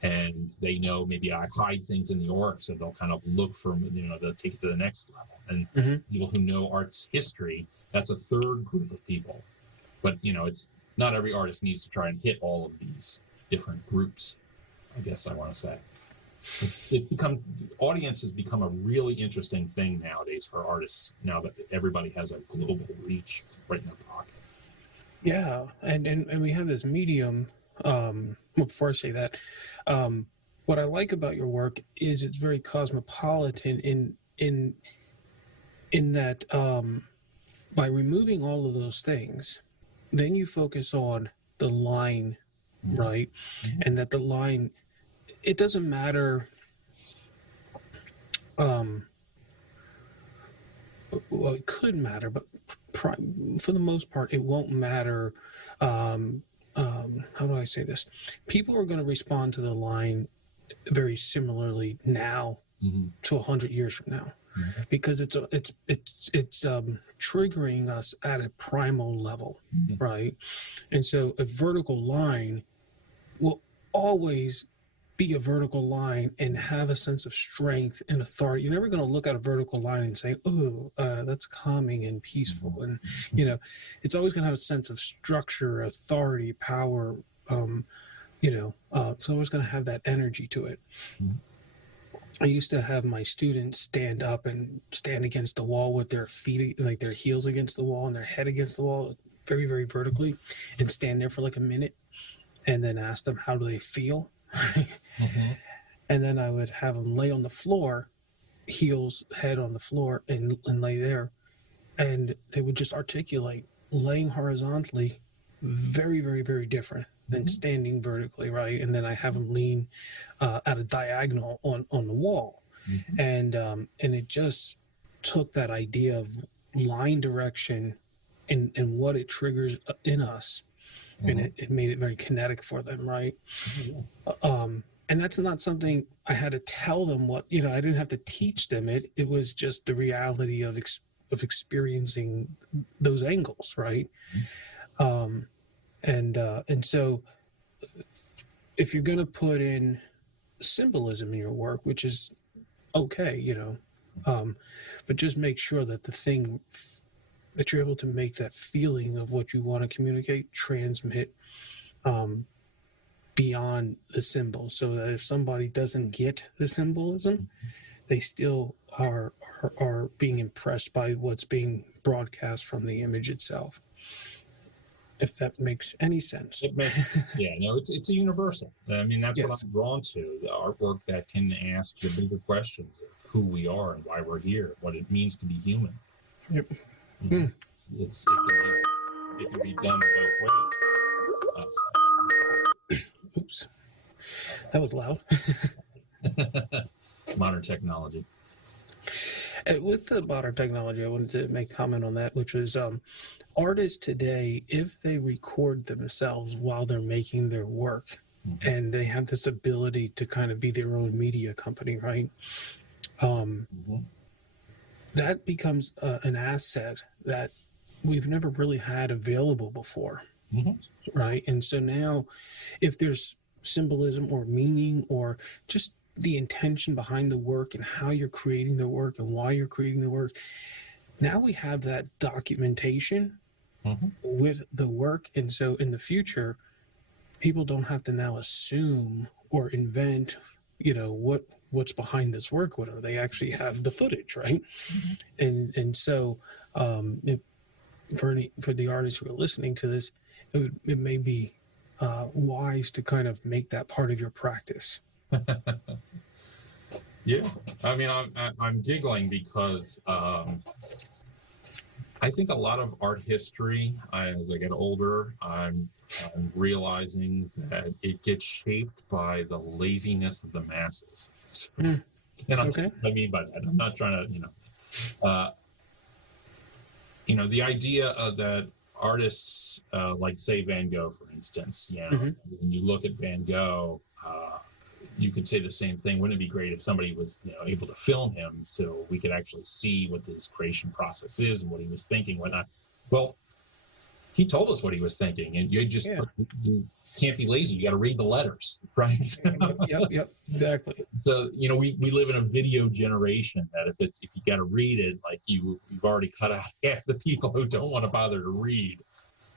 and they know maybe I hide things in the org, so they'll kind of look for, they'll take it to the next level. And people who know art's history, that's a third group of people. But, it's not every artist needs to try and hit all of these different groups, I guess I want to say. Audience has become a really interesting thing nowadays for artists, now that everybody has a global reach right in their pocket. Yeah, and we have this medium. Before I say that, what I like about your work is it's very cosmopolitan in that by removing all of those things, then you focus on the line, right? And that the line, it doesn't matter. Well, it could matter, but for the most part, it won't matter. How do I say this? People are going to respond to the line very similarly now to 100 years from now, because it's triggering us at a primal level, right? And so a vertical line will always be a vertical line and have a sense of strength and authority. You're never going to look at a vertical line and say, "Oh, that's calming and peaceful." And it's always going to have a sense of structure, authority, power. It's always going to have that energy to it. I used to have my students stand up and stand against the wall with their feet, like their heels against the wall and their head against the wall, very, very vertically, and stand there for like a minute, and then ask them how do they feel. And then I would have them lay on the floor, heels, head on the floor, and lay there, and they would just articulate. Laying horizontally, very, very, very different than standing vertically, right? And then I have them lean at a diagonal on the wall, and it just took that idea of line direction and what it triggers in us, and it made it very kinetic for them, right? And that's not something I had to tell them what, I didn't have to teach them it. It was just the reality of experiencing those angles, right? And so if you're going to put in symbolism in your work, which is okay, but just make sure that the thing that you're able to make that feeling of what you want to communicate, transmit, beyond the symbol, so that if somebody doesn't get the symbolism, they still are are being impressed by what's being broadcast from the image itself. If that makes any sense. It makes, yeah, no, it's a universal. I mean, that's what Yes. I'm drawn to, the artwork that can ask the bigger questions of who we are and why we're here, what it means to be human. Yep. You know, it can be done both ways. Oops. That was loud. Modern technology. With the modern technology, I wanted to make comment on that, which was artists today, if they record themselves while they're making their work, Mm-hmm. and they have this ability to kind of be their own media company, right? Mm-hmm. That becomes an asset that we've never really had available before, Mm-hmm. right? And so now, if there's symbolism or meaning or just the intention behind the work and how you're creating the work and why you're creating the work, now we have that documentation Mm-hmm. with the work. And so in the future, people don't have to now assume or invent, what's behind this work, whatever. They actually have the footage, right? Mm-hmm. And so for the artists who are listening to this, it may be wise to kind of make that part of your practice. Yeah, I mean, I'm giggling because I think a lot of art history, as I get older, I'm realizing that it gets shaped by the laziness of the masses. So, and I'll tell you what I mean by that. I'm not trying to, the idea of that artists like, say, Van Gogh, for instance, when you look at Van Gogh, you could say the same thing. Wouldn't it be great if somebody was, able to film him so we could actually see what his creation process is and what he was thinking, whatnot? Well, he told us what he was thinking, and you can't be lazy. You got to read the letters, right? Yep, exactly. So we live in a video generation that if you got to read it, like you've already cut out half the people who don't want to bother to read.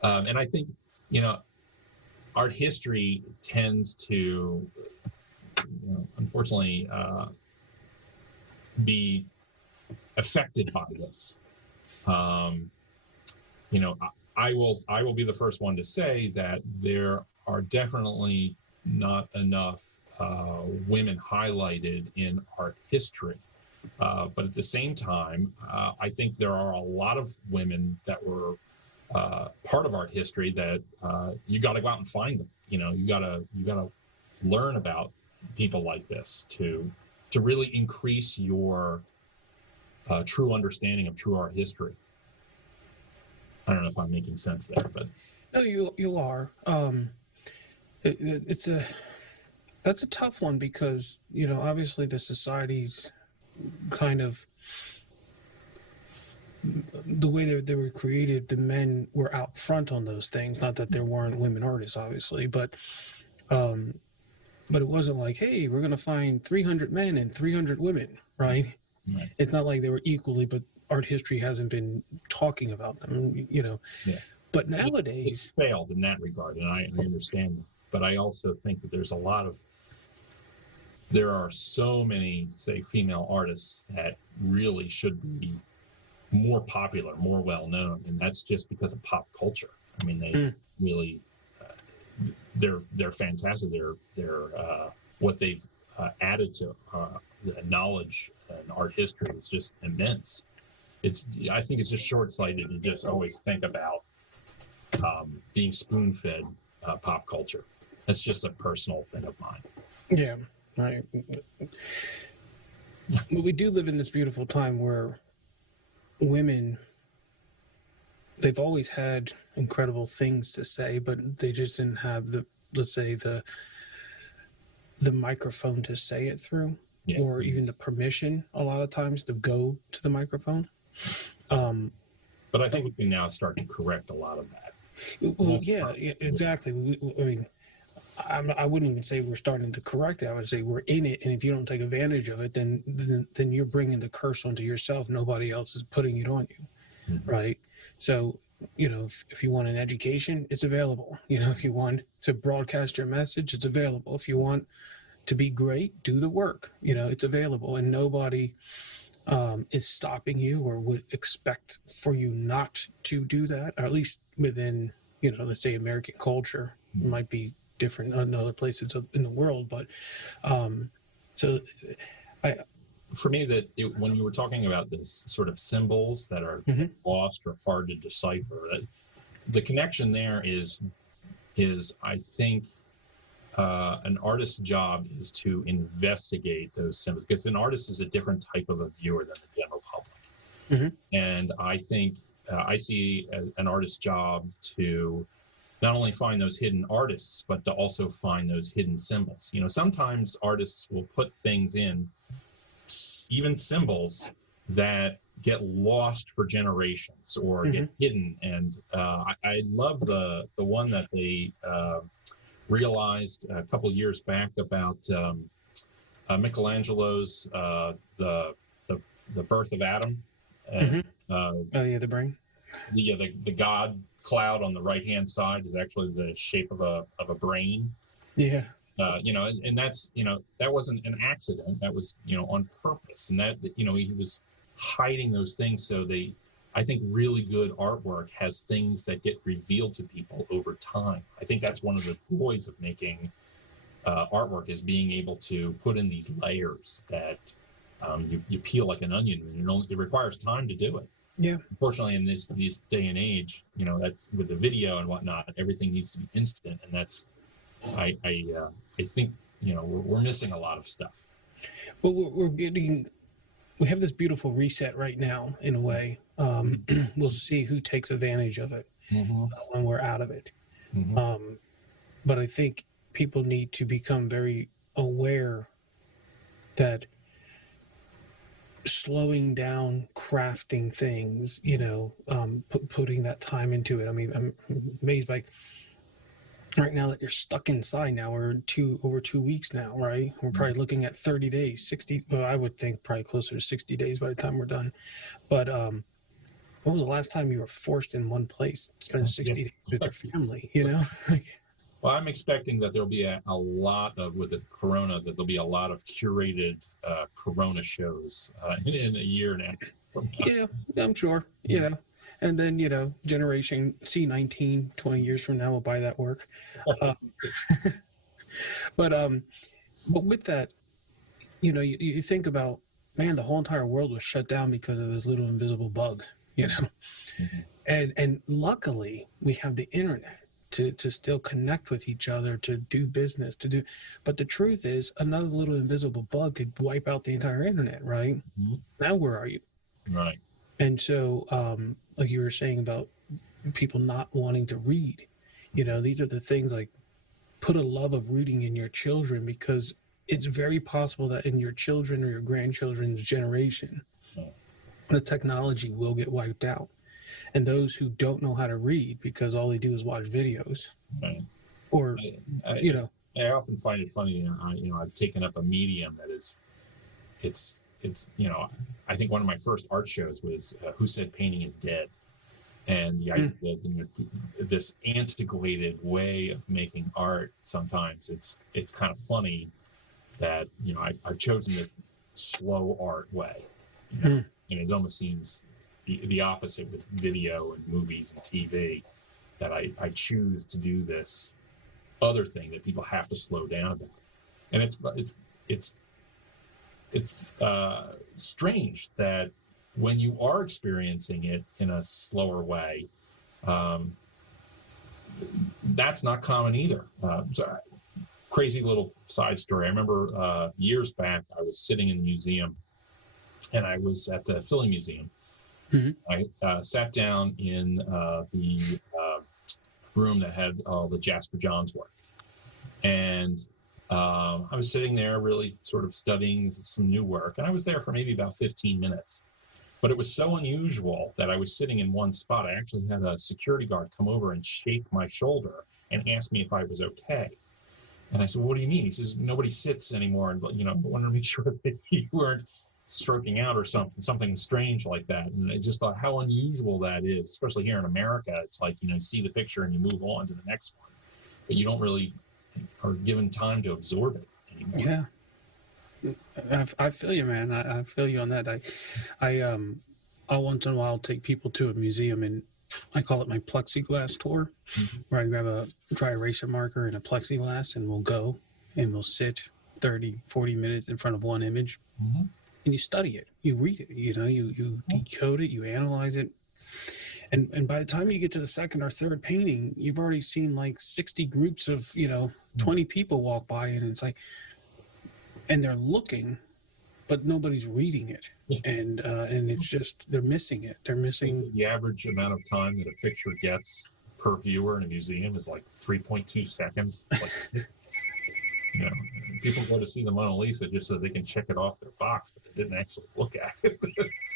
And I think art history tends to unfortunately be affected by this. I will be the first one to say that there are definitely not enough women highlighted in art history. But at the same time, I think there are a lot of women that were part of art history that you got to go out and find them. You got to learn about people like this to really increase your true understanding of true art history. I don't know if I'm making sense there, but no, you are. That's a tough one because obviously the society's kind of the way they were created. The men were out front on those things. Not that there weren't women artists, obviously, but it wasn't like, hey, we're going to find 300 men and 300 women, right? Right. It's not like they were equally, but art history hasn't been talking about them, Yeah. But nowadays... It's failed in that regard, and I understand that. But I also think that there are so many, say, female artists that really should be more popular, more well-known, and that's just because of pop culture. I mean, they really... They're fantastic. They're what they've added to the knowledge and art history is just immense. I think it's just short-sighted to just always think about being spoon-fed pop culture. That's just a personal thing of mine. Yeah, right. But we do live in this beautiful time where women, they've always had incredible things to say, but they just didn't have the microphone to say it through, or even the permission a lot of times to go to the microphone. But I think we can now start to correct a lot of that. Well, yeah, exactly. I wouldn't even say we're starting to correct it. I would say we're in it, and if you don't take advantage of it, then you're bringing the curse onto yourself. Nobody else is putting it on you, right? So, if you want an education, it's available. If you want to broadcast your message, it's available. If you want to be great, do the work. It's available, and nobody is stopping you or would expect for you not to do that, or at least within, let's say American culture. It might be different in other places in the world, but so for me, when you were talking about this sort of symbols that are lost or hard to decipher, the connection there is I think an artist's job is to investigate those symbols, because an artist is a different type of a viewer than the general public. And I think I see an artist's job to not only find those hidden artists, but to also find those hidden symbols. Sometimes artists will put things in, even symbols, that get lost for generations or get hidden. And I love the one that they realized a couple of years back about Michelangelo's the birth of Adam. And, the brain. The God cloud on the right hand side is actually the shape of a brain. Yeah. And that's that wasn't an accident. That was on purpose, and that he was hiding those things. So I think really good artwork has things that get revealed to people over time. I think that's one of the joys of making artwork, is being able to put in these layers that you peel like an onion, and it requires time to do it. Yeah. Unfortunately, in this day and age, that with the video and whatnot, everything needs to be instant, and that's I think we're missing a lot of stuff. But we have this beautiful reset right now, in a way. We'll see who takes advantage of it when we're out of it. But I think people need to become very aware that slowing down crafting things, putting that time into it. I mean, I'm amazed by right now that you're stuck inside now. We're over 2 weeks now, right? We're probably looking at 30 days, 60. Well, I would think probably closer to 60 days by the time we're done. But when was the last time you were forced in one place, spend 60 days with your family, Well, I'm expecting that there'll be a lot of, with the corona, that there'll be a lot of curated corona shows in a year now. Yeah, I'm sure, And then, generation C19, 20 years from now will buy that work. But with that, you think about, man, the whole entire world was shut down because of this little invisible bug, And luckily we have the internet to still connect with each other, to do business, but the truth is another little invisible bug could wipe out the entire internet, right? Now where are you? Right. And so, like you were saying about people not wanting to read, these are the things, like, put a love of reading in your children, because it's very possible that in your children or your grandchildren's generation, the technology will get wiped out. And those who don't know how to read because all they do is watch videos, or, I often find it funny. I've taken up a medium that is, it's I think one of my first art shows was Who Said Painting is Dead, and the idea that this antiquated way of making art. Sometimes it's kind of funny that I've chosen the slow art way, and it almost seems the opposite with video and movies and TV, that I choose to do this other thing that people have to slow down about. And it's strange that when you are experiencing it in a slower way, that's not common either. Crazy little side story. I remember years back, I was sitting in the museum, and I was at the Philly Museum. I sat down in the room that had all the Jasper Johns work. And I was sitting there really sort of studying some new work. And I was there for maybe about 15 minutes. But it was so unusual that I was sitting in one spot. I actually had a security guard come over and shake my shoulder and ask me if I was okay. And I said, well, what do you mean? He says, nobody sits anymore. And, I wanted to make sure that you weren't stroking out or something strange like that. And I just thought how unusual that is, especially here in America. It's like, you see the picture and you move on to the next one, but you don't really are given time to absorb it anymore. Yeah. I feel you, man. I feel you on that. I'll once in a while take people to a museum, and I call it my plexiglass tour, where I grab a dry eraser marker and a plexiglass, and we'll go and we'll sit 30, 40 minutes in front of one image, Mm-hmm. and you study it, you read it, you decode it, you analyze it. And by the time you get to the second or third painting, you've already seen like 60 groups of, 20 people walk by, and it's like, and they're looking, but nobody's reading it, and it's just they're missing it. They're missing the average amount of time that a picture gets per viewer in a museum is like 3.2 seconds. Like, people go to see the Mona Lisa just so they can check it off their box, but they didn't actually look at it.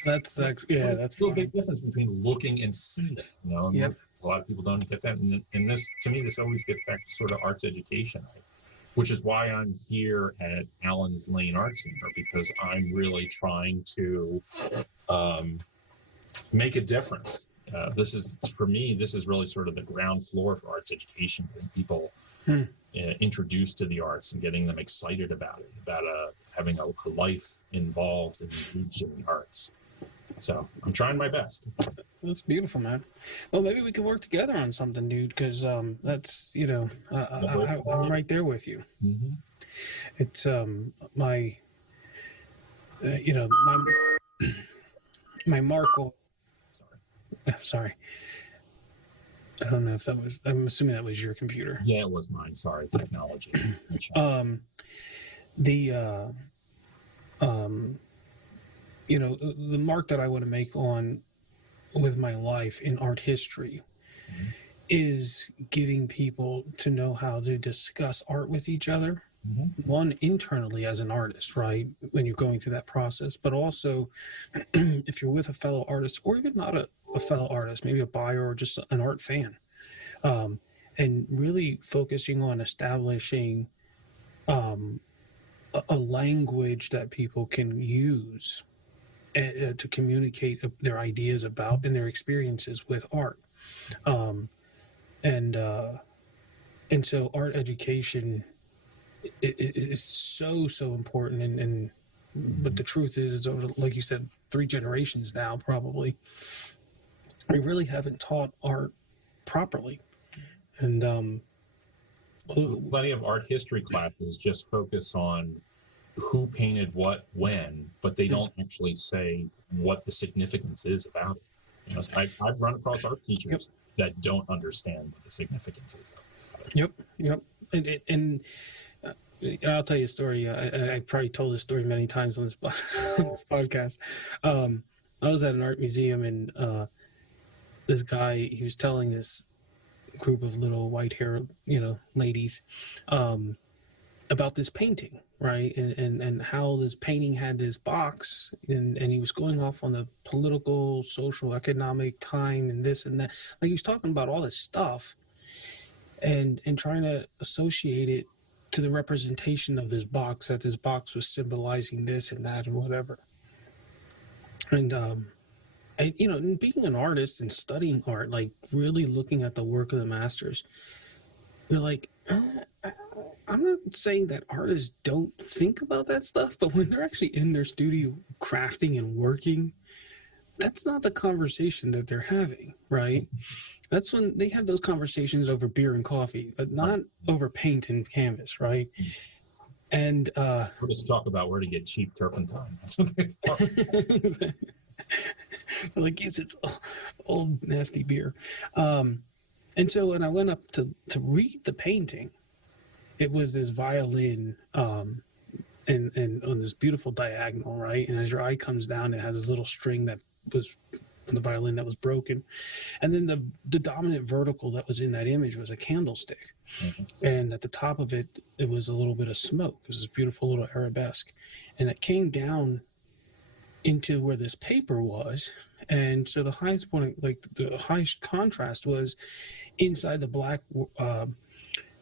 That's still a big difference between looking and seeing. Yep. A lot of people don't get that, and this, to me, this always gets back to sort of arts education, right? Which is why I'm here at Allen's Lane Art Center, because I'm really trying to make a difference. For me, this is really sort of the ground floor for arts education, getting people introduced to the arts and getting them excited about it, about having a life involved and engaged in the arts. So I'm trying my best. That's beautiful, man. Well, maybe we can work together on something, dude, because that's, I'm right there with you. Mm-hmm. It's my Markle. Sorry. I don't know if that was, I'm assuming that was your computer. Yeah, it was mine. Sorry, technology. The mark that I want to make with my life in art history is getting people to know how to discuss art with each other. One, internally as an artist, right, when you're going through that process, but also if you're with a fellow artist, or even not a fellow artist, maybe a buyer or just an art fan, and really focusing on establishing a language that people can use to communicate their ideas about and their experiences with art. And so art education is so important. But the truth is over, like you said, 3 generations now, probably, we really haven't taught art properly. And plenty of art history classes just focus on who painted what when, but they don't actually say what the significance is about it. I've run across art teachers that don't understand what the significance is of it. Yep. And I'll tell you a story. I probably told this story many times on this podcast. I was at an art museum, and this guy, he was telling this group of little white hair, ladies, about this painting, right? And how this painting had this box, and he was going off on the political, social, economic time and this and that. Like, he was talking about all this stuff and trying to associate it to the representation of this box, that this box was symbolizing this and that and whatever. And being an artist and studying art, like really looking at the work of the masters, you're like, I'm not saying that artists don't think about that stuff, but when they're actually in their studio crafting and working, that's not the conversation that they're having, right? That's when they have those conversations over beer and coffee, but not over paint and canvas, right? And we'll just talk about where to get cheap turpentine. That's what they talk about. Like, yes, it's old nasty beer. And so when I went up to read the painting, it was this violin and on this beautiful diagonal, right? And as your eye comes down, it has this little string that was on the violin that was broken. And then the dominant vertical that was in that image was a candlestick. And at the top of it, it was a little bit of smoke. It was this beautiful little arabesque. And it came down into where this paper was. And so the highest point, like the highest contrast, was inside the black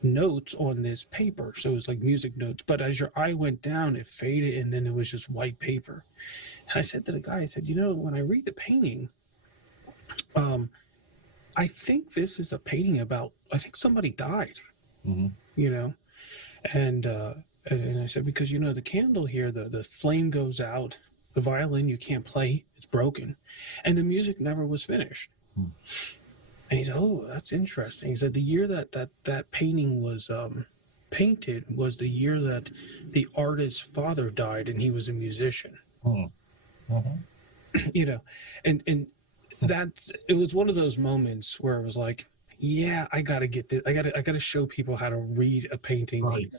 notes on this paper. So it was like music notes. But as your eye went down, it faded, and then it was just white paper. And I said to the guy, I said, when I read the painting, I think this is a painting about, I think somebody died, and And I said, because, the candle here, the flame goes out, the violin you can't play, it's broken, and the music never was finished. Hmm. And he said, oh, that's interesting. He said the year that painting was painted was the year that the artist's father died, and he was a musician. Hmm. Mm-hmm. And that, it was one of those moments where it was like, yeah, I gotta get this. I gotta show people how to read a painting. Right.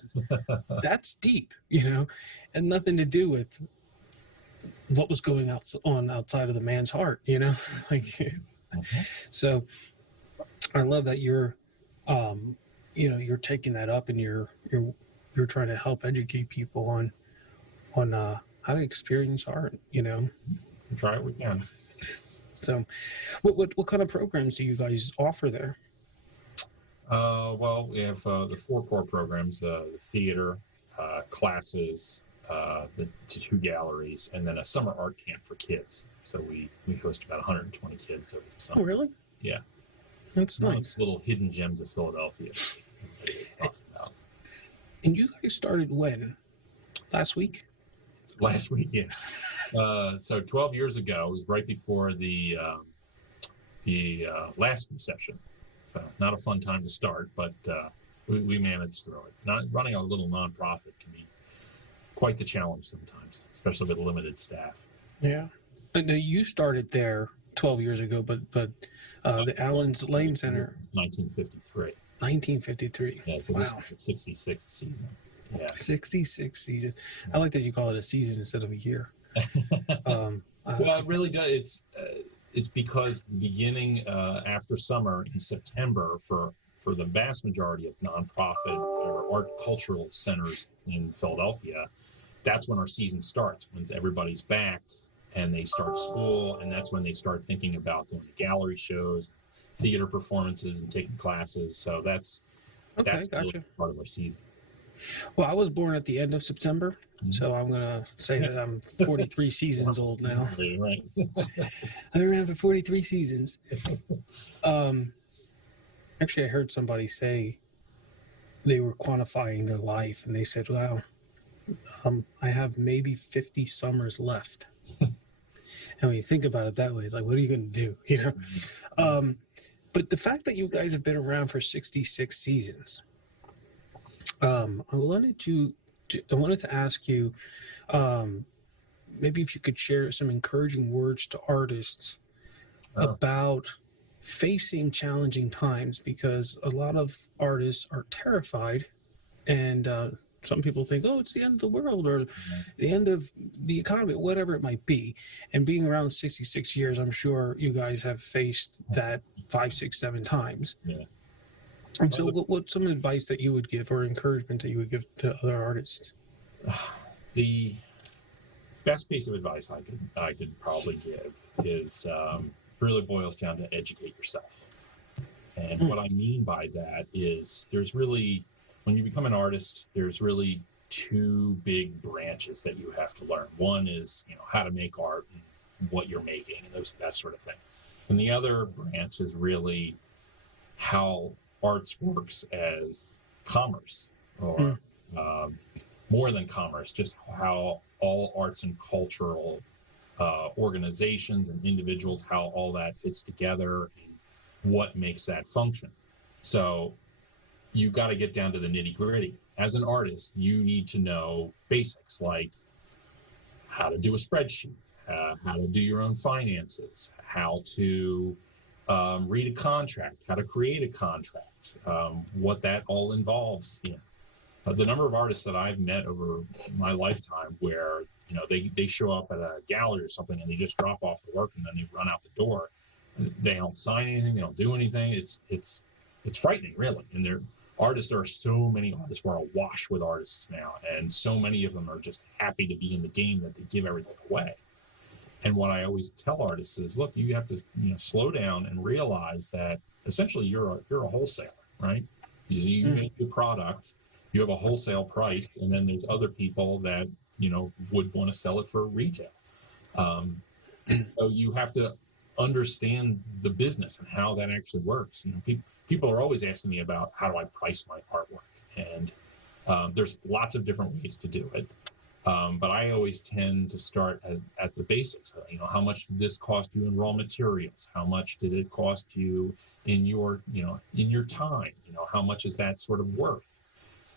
That's deep, and nothing to do with what was going on outside of the man's heart, like. Mm-hmm. So I love that you're you're taking that up, and you're trying to help educate people on how to experience art. Try it, we can. So what kind of programs do you guys offer there? Well, we have the 4 core programs: the theater, classes, the 2 galleries, and then a summer art camp for kids. So we host about 120 kids over the summer. Oh, really? Yeah. That's nice. Little hidden gems of Philadelphia. And you guys started when? Last week? Last week, yeah. So 12 years ago, it was right before the last recession. So not a fun time to start, but we managed through it. Not running a little nonprofit can be quite the challenge sometimes, especially with limited staff. Yeah. And you started there 12 years ago, but the Allen's Lane Center. 1953. 1953. Yeah, so wow. This is the 66th season. Yeah. 66th season. I like that you call it a season instead of a year. Well, it really does. It's because the beginning after summer in September for the vast majority of nonprofit or art cultural centers in Philadelphia, that's when our season starts, when everybody's back and they start school, and that's when they start thinking about doing gallery shows, theater performances, and taking classes. So that's gotcha. Really part of our season. Well, I was born at the end of September, so I'm going to say that I'm 43 seasons old now. Right. I've been around for 43 seasons. Actually, I heard somebody say they were quantifying their life, and they said, wow, I have maybe 50 summers left. And when you think about it that way, it's like, what are you going to do? But the fact that you guys have been around for 66 seasons, I wanted to ask you, maybe if you could share some encouraging words to artists about facing challenging times, because a lot of artists are terrified, and some people think, oh, it's the end of the world or the end of the economy, whatever it might be. And being around 66 years, I'm sure you guys have faced that 5, 6, 7 times. Yeah. And so what's some advice that you would give, or encouragement that you would give to other artists? The best piece of advice I could probably give is really boils down to educate yourself. And what I mean by that is there's really, when you become an artist, there's really 2 big branches that you have to learn. One is, how to make art and what you're making and that sort of thing. And the other branch is really how arts works as commerce, or more than commerce, just how all arts and cultural organizations and individuals, how all that fits together and what makes that function. So you got to get down to the nitty gritty. As an artist, you need to know basics like how to do a spreadsheet, how to do your own finances, how to read a contract, how to create a contract, what that all involves. The number of artists that I've met over my lifetime where, they show up at a gallery or something and they just drop off the work and then they run out the door. They don't sign anything. They don't do anything. It's frightening, really. And there are so many artists. We're awash with artists now, and so many of them are just happy to be in the game that they give everything away. And what I always tell artists is, look, you have to slow down and realize that essentially you're a wholesaler, right? You make your product, you have a wholesale price, and then there's other people that would want to sell it for retail. So you have to understand the business and how that actually works. People are always asking me about how do I price my artwork, and There's lots of different ways to do it. But I always tend to start at the basics. How much did this cost you in raw materials? How much did it cost you in your time? How much is that sort of worth?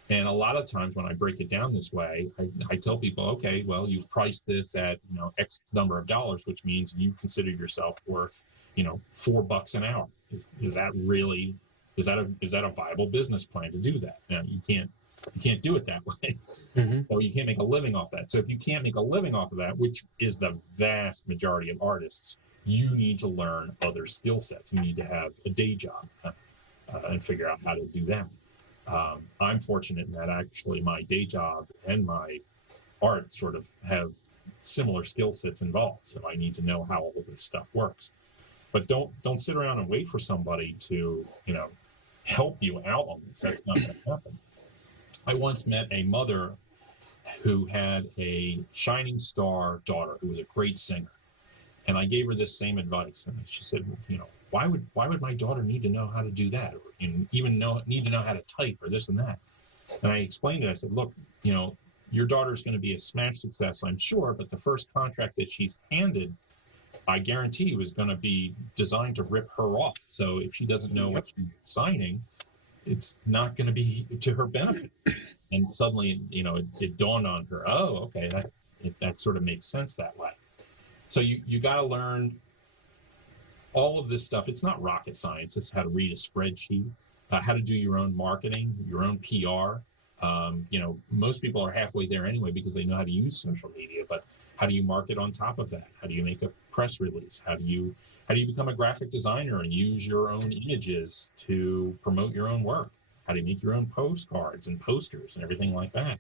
And a lot of times when I break it down this way, I tell people, okay, well, you've priced this at, X number of dollars, which means you consider yourself worth, $4 an hour. Is that really, is that a viable business plan to do that? Now, you can't do it that way. Mm-hmm. So you can't make a living off that. So if you can't make a living off of that, which is the vast majority of artists, you need to learn other skill sets. You need to have a day job and figure out how to do that. I'm fortunate in that actually my day job and my art sort of have similar skill sets involved. So I need to know how all of this stuff works. But don't sit around and wait for somebody to, help you out on this. That's not going to happen. I once met a mother who had a shining star daughter who was a great singer. And I gave her this same advice. And she said, why would my daughter need to know how to do that, or even need to know how to type or this and that? And I explained it. I said, look, your daughter's going to be a smash success, I'm sure, but the first contract that she's handed, I guarantee was going to be designed to rip her off. So if she doesn't know what she's signing, it's not going to be to her benefit. And suddenly, it dawned on her, oh, okay, that sort of makes sense that way. So you got to learn all of this stuff. It's not rocket science. It's how to read a spreadsheet, how to do your own marketing, your own PR. Most people are halfway there anyway because they know how to use social media, but how do you market on top of that? How do you make a press release? How do you become a graphic designer and use your own images to promote your own work? How do you make your own postcards and posters and everything like that?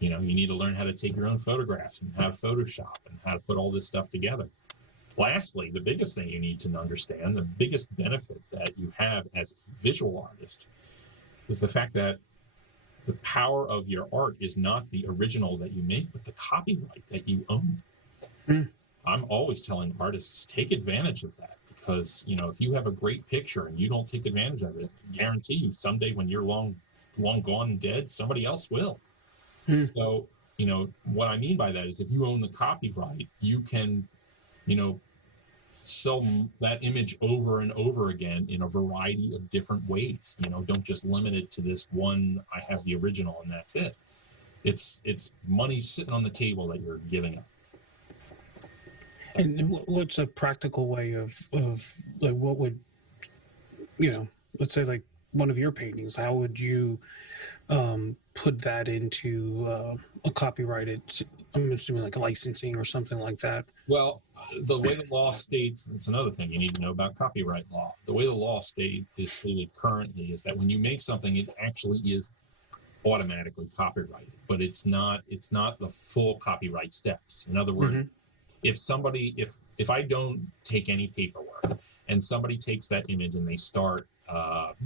You need to learn how to take your own photographs and how to Photoshop and how to put all this stuff together. Lastly, the biggest thing you need to understand, the biggest benefit that you have as a visual artist, is the fact that the power of your art is not the original that you make, but the copyright that you own. I'm always telling artists, take advantage of that, because, if you have a great picture and you don't take advantage of it, I guarantee you someday when you're long gone and dead, somebody else will. So, what I mean by that is if you own the copyright, you can, sell that image over and over again in a variety of different ways. Don't just limit it to this one, I have the original and that's it. It's money sitting on the table that you're giving up. And what's a practical way of like, what would, let's say like one of your paintings, how would you put that into a copyrighted, I'm assuming like a licensing or something like that? Well, the way the law states, it's another thing you need to know about copyright law. The way the law is stated currently is that when you make something, it actually is automatically copyrighted, but it's not the full copyright steps. In other words, if I don't take any paperwork and somebody takes that image and they start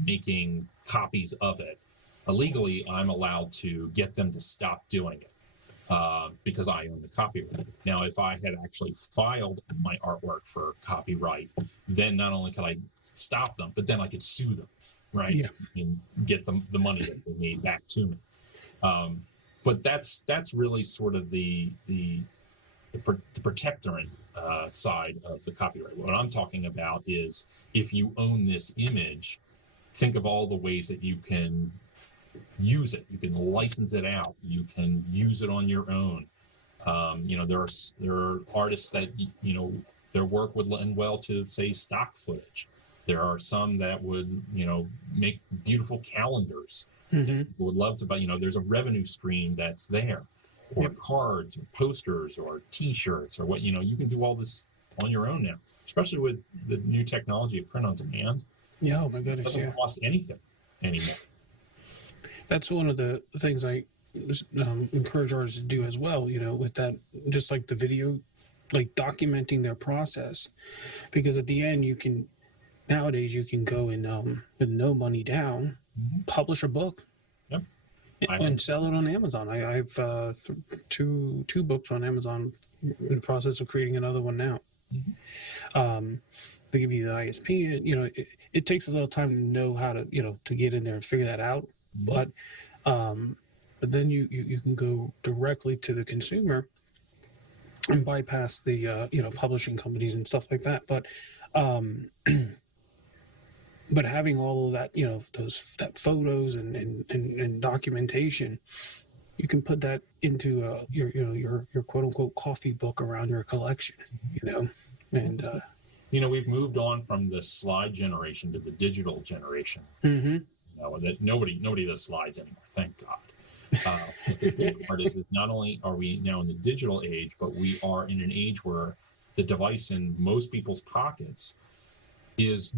making copies of it, illegally, I'm allowed to get them to stop doing it. Because I own the copyright. Now, if I had actually filed my artwork for copyright, then not only could I stop them, but then I could sue them, right? Yeah. And get the money that they made back to me. But that's really sort of the protectorate side of the copyright. What I'm talking about is if you own this image, think of all the ways that you can use it. You can license it out. You can use it on your own. There are artists that their work would lend well to, say, stock footage. There are some that would make beautiful calendars. People would love to buy. There's a revenue stream that's there, or cards, or posters, or T-shirts, or what. You can do all this on your own now, especially with the new technology of print on demand. Yeah, oh my goodness, it doesn't cost anything anymore. That's one of the things I encourage artists to do as well, with that, just like the video, like documenting their process. Because at the end, nowadays you can go and, with no money down, publish a book and sell it on Amazon. I have two books on Amazon, in the process of creating another one now. They give you the ISP, it takes a little time to know how to, to get in there and figure that out. But but then you can go directly to the consumer and bypass the publishing companies and stuff like that. But but having all of that, that photos and documentation, you can put that into your quote unquote coffee book around your collection, and we've moved on from the slide generation to the digital generation. Mm-hmm. That nobody does slides anymore, thank God. The big part is that not only are we now in the digital age, but we are in an age where the device in most people's pockets is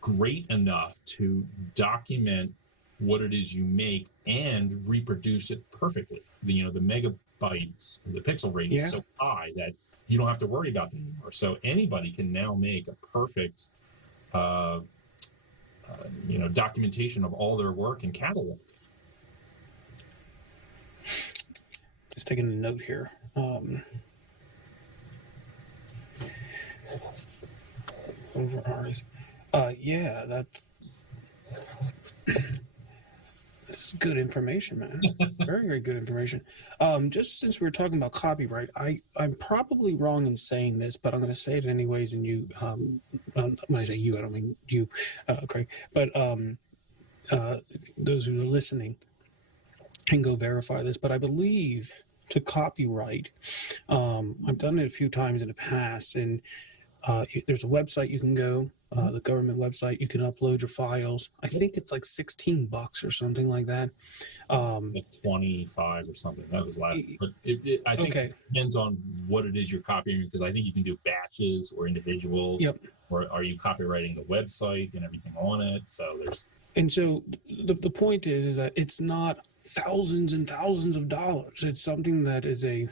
great enough to document what it is you make and reproduce it perfectly. The megabytes, the pixel rate is so high that you don't have to worry about it anymore. So anybody can now make a perfect documentation of all their work and catalog. Just taking a note here. Over ours. That's this is good information, man. Very, very good information. Just since we're talking about copyright, I'm probably wrong in saying this, but I'm going to say it anyways. And you, when I say you, I don't mean you, Craig. But those who are listening can go verify this. But I believe to copyright, I've done it a few times in the past, and there's a website you can go. The government website, you can upload your files. I think it's like $16 or something like that. 25 or something. That was last. But I think it depends on what it is you're copying, because I think you can do batches or individuals. Yep. Or are you copywriting the website and everything on it? So there's. And so the point is that it's not thousands and thousands of dollars. It's something that is a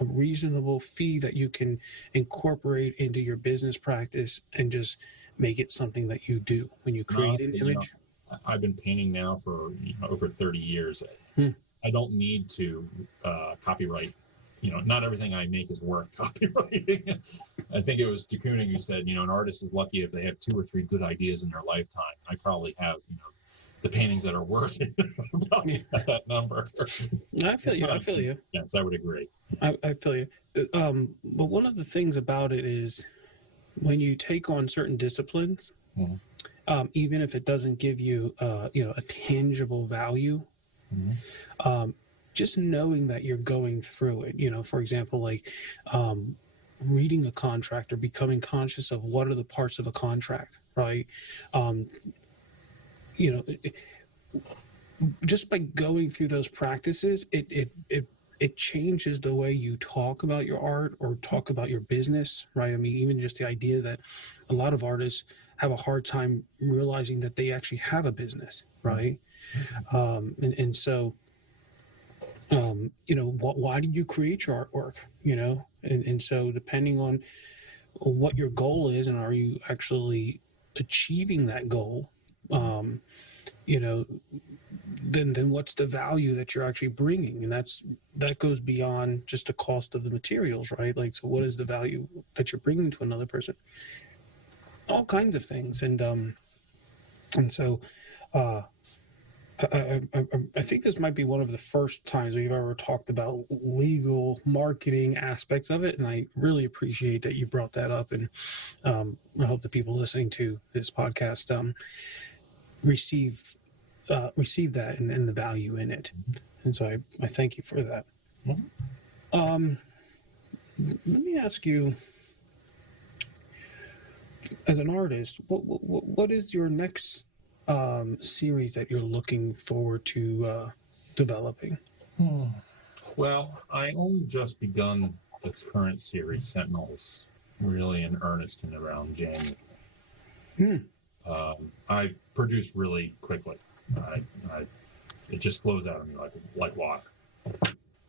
reasonable fee that you can incorporate into your business practice and just make it something that you do when you create an image. I've been painting now for over 30 years. I don't need to copyright. Not everything I make is worth copywriting. I think it was de Kooning who said, an artist is lucky if they have 2 or 3 good ideas in their lifetime. I probably have, the paintings that are worth it at that number. I feel you. Yes, I would agree. I feel you. But one of the things about it is when you take on certain disciplines, even if it doesn't give you, a tangible value, just knowing that you're going through it, for example, like reading a contract or becoming conscious of what are the parts of a contract, right? Just by going through those practices, it changes the way you talk about your art or talk about your business, right? I mean, even just the idea that a lot of artists have a hard time realizing that they actually have a business, right? And so, why did you create your artwork, And so depending on what your goal is and are you actually achieving that goal, then what's the value that you're actually bringing? And that goes beyond just the cost of the materials, right? Like, so what is the value that you're bringing to another person? All kinds of things. And so I think this might be one of the first times we've ever talked about legal marketing aspects of it. And I really appreciate that you brought that up. And I hope the people listening to this podcast receive that and the value in it. And so I thank you for that. Let me ask you, as an artist, what is your next series that you're looking forward to developing? Well, I only just begun this current series, Sentinels, really in earnest in around January. I produce really quickly. It just flows out of me like water.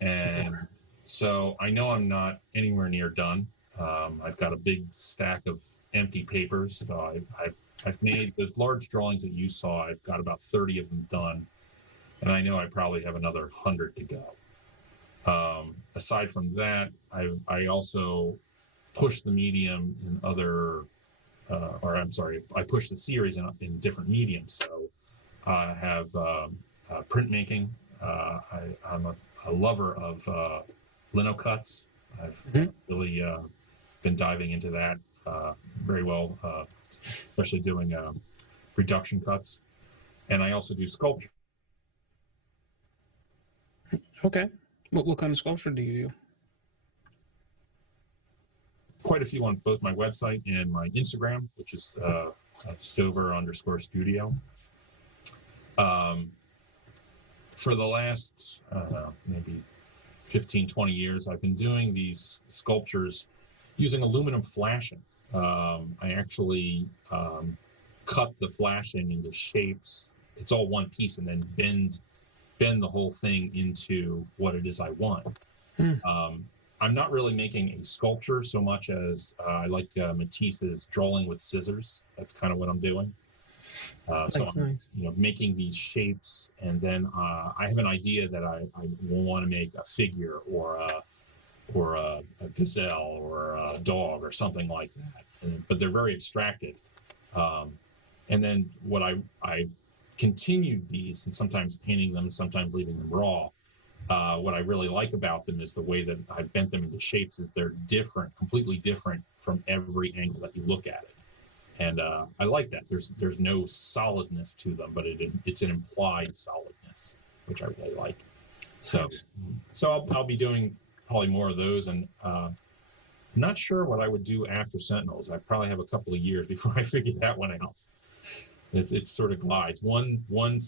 And so I know I'm not anywhere near done. I've got a big stack of empty papers. So I've made those large drawings that you saw. I've got about 30 of them done. And I know I probably have another 100 to go. Aside from that, I also push the medium in other, I push the series in different mediums. So I have printmaking. I'm a lover of lino cuts. I've really been diving into that very well, especially doing reduction cuts. And I also do sculpture. Okay. What kind of sculpture do you do? Quite a few on both my website and my Instagram, which is Stover_studio. For the last, maybe 15, 20 years, I've been doing these sculptures using aluminum flashing. I actually cut the flashing into shapes. It's all one piece, and then bend the whole thing into what it is I want. I'm not really making a sculpture so much as I like Matisse's drawing with scissors. That's kind of what I'm doing. So I'm, nice. Making these shapes, and then I have an idea that I want to make a figure or a gazelle or a dog or something like that. But they're very abstracted. And then what I continued these, and sometimes painting them, sometimes leaving them raw. What I really like about them is the way that I've bent them into shapes is they're different, completely different from every angle that you look at it. And I like that. There's no solidness to them, but it's an implied solidness, which I really like. So I'll be doing probably more of those, and not sure what I would do after Sentinels. I probably have a couple of years before I figure that one out. It sort of glides. One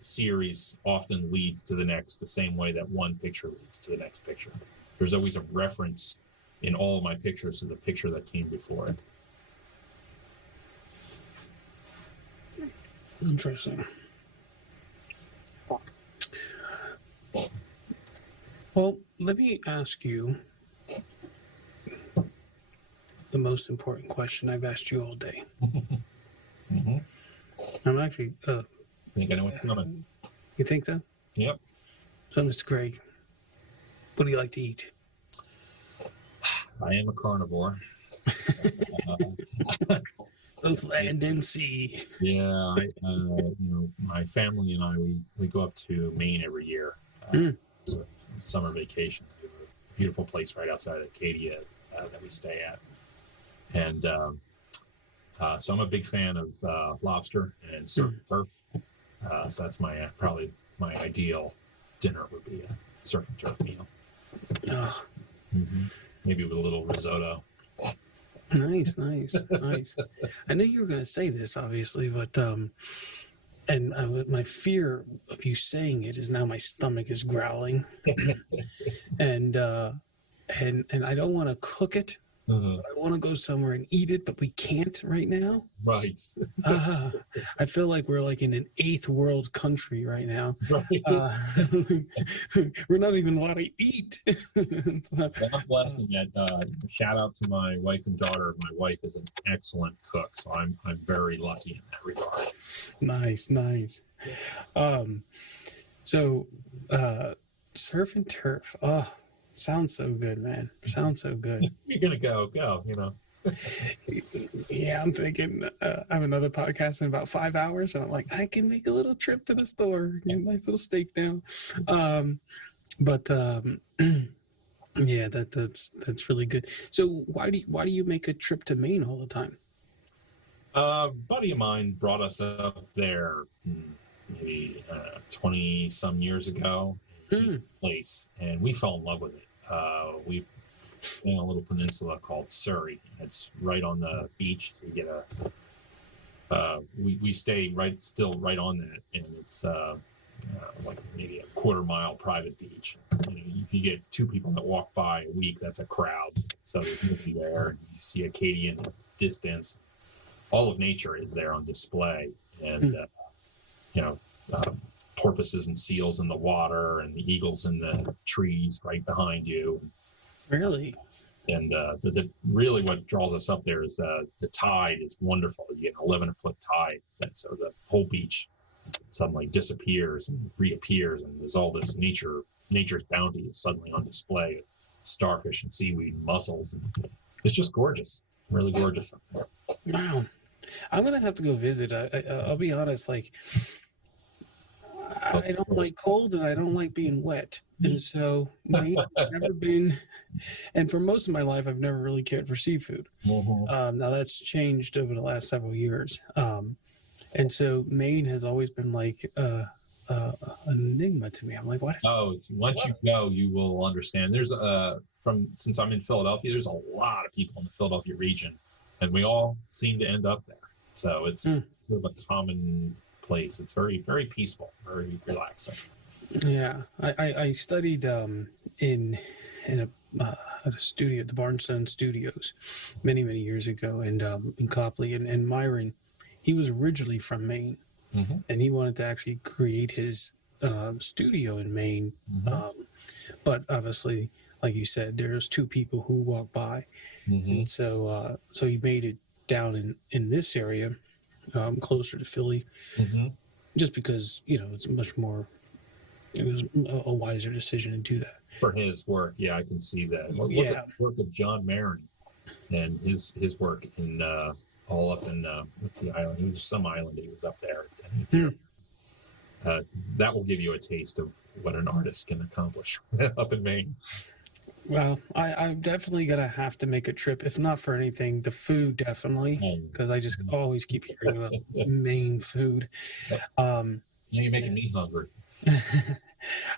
series often leads to the next, the same way that one picture leads to the next picture. There's always a reference in all of my pictures to the picture that came before it. Interesting. Well, let me ask you the most important question I've asked you all day. Mm-hmm. I'm actually... I think I know what's coming. You think so? Yep. So, Mr. Craig, what do you like to eat? I am a carnivore. Both land and sea. Yeah, my family and I, we go up to Maine every year for summer vacation. We have a beautiful place right outside of Acadia that we stay at. And so I'm a big fan of lobster and surf and turf. So that's probably my ideal dinner would be a surf and turf meal. Oh. Mm-hmm. Maybe with a little risotto. Nice. I knew you were going to say this, obviously, but my fear of you saying it is now my stomach is growling, and I don't want to cook it. I want to go somewhere and eat it, but we can't right now. Right. I feel like we're like in an eighth world country right now. Right. We're not even allowed to eat. Well, I'm blessed in that. Shout out to my wife and daughter. My wife is an excellent cook, so I'm very lucky in that regard. Nice. So surf and turf. Oh, sounds so good, man. Sounds so good. You're gonna go. Yeah, I'm thinking I have another podcast in about 5 hours, and I'm like, I can make a little trip to the store, get a nice little steak down. Yeah, that's really good. So why do you make a trip to Maine all the time? A buddy of mine brought us up there maybe 20 some years ago. Place, and we fell in love with it. We stay on a little peninsula called Surrey. It's right on the beach. We get we stay still right on that, and it's like maybe a quarter-mile private beach. If you get two people that walk by a week, that's a crowd. So there's nobody there. You see Acadia in the distance. All of nature is there on display, and porpoises and seals in the water, and the eagles in the trees right behind you. Really? And really what draws us up there is the tide is wonderful. You get an 11-foot tide, and so the whole beach suddenly disappears and reappears, and there's all this nature's bounty is suddenly on display. Starfish and seaweed and mussels, and it's just gorgeous, really gorgeous up there. Wow. I'm gonna have to go visit. I'll be honest, like I don't like cold and I don't like being wet. And so Maine has never been, and for most of my life, I've never really cared for seafood. Now that's changed over the last several years. And so Maine has always been like an enigma to me. I'm like, what is once you go, you will understand. There's since I'm in Philadelphia, there's a lot of people in the Philadelphia region, and we all seem to end up there. So it's sort of a common place. It's very, very peaceful, very relaxing. Yeah, I studied in at a studio, the Barnstone Studios, many years ago, and in Copley, and Myron, he was originally from Maine, and he wanted to actually create his studio in Maine, but obviously, like you said, there's two people who walk by, and so he made it down in this area, closer to Philly, just because it's much more. It was a wiser decision to do that. For his work, yeah, I can see that. Look at the work of John Marin and his work in all up in what's the island? It was some island he was up there. That will give you a taste of what an artist can accomplish up in Maine. Well, I'm definitely going to have to make a trip, if not for anything, the food definitely, because I just always keep hearing about Maine food. You're making me hungry.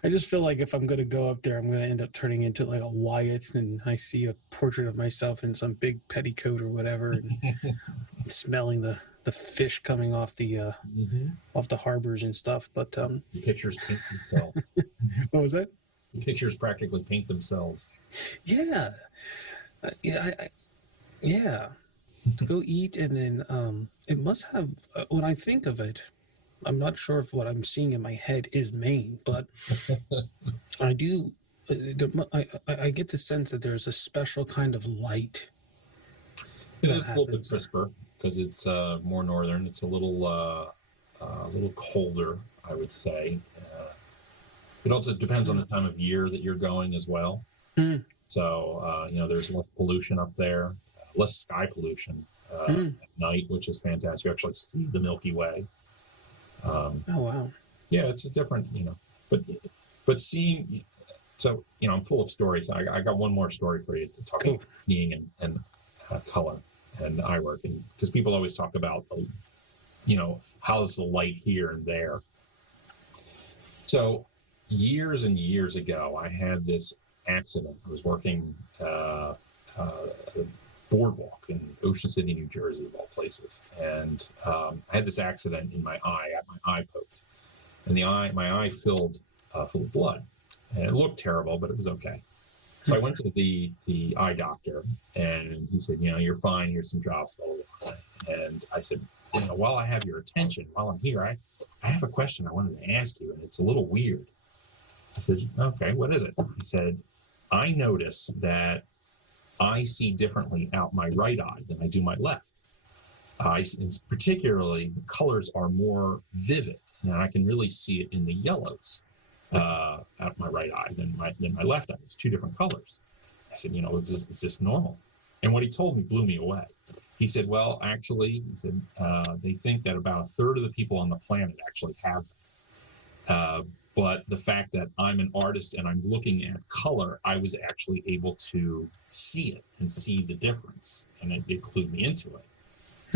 I just feel like if I'm going to go up there, I'm going to end up turning into like a Wyeth, and I see a portrait of myself in some big petticoat or whatever, and smelling the fish coming off the harbors and stuff. But the pictures paint themselves. What was that? The pictures practically paint themselves. Yeah, yeah. To go eat, and then it must have. When I think of it, I'm not sure if what I'm seeing in my head is Maine, but I do. I get the sense that there's a special kind of light. It is a little bit crisper because it's more northern. It's a little colder, I would say. It also depends on the time of year that you're going as well. So there's less pollution up there, less sky pollution at night, which is fantastic. You actually see the Milky Way. Oh wow! Yeah, it's a different, but seeing. So I'm full of stories. I got one more story for you to talk about seeing and color and eye work, and because people always talk about, how's the light here and there. So years and years ago, I had this accident. I was working a boardwalk in Ocean City, New Jersey, of all places, and I had this accident in my eye. I had my eye poked, and my eye filled full of blood, and it looked terrible, but it was okay. So I went to the eye doctor, and he said, you're fine. Here's some drops. Blah, blah, blah. And I said, while I have your attention, while I'm here, I have a question I wanted to ask you, and it's a little weird. I said, okay, what is it? He said, I notice that I see differently out my right eye than I do my left. Particularly, the colors are more vivid, and I can really see it in the yellows out my right eye than my left eye. It's two different colors. I said, is this normal? And what he told me blew me away. He said, well, actually, they think that about a third of the people on the planet actually have that. But the fact that I'm an artist and I'm looking at color, I was actually able to see it and see the difference, and it clued me into it.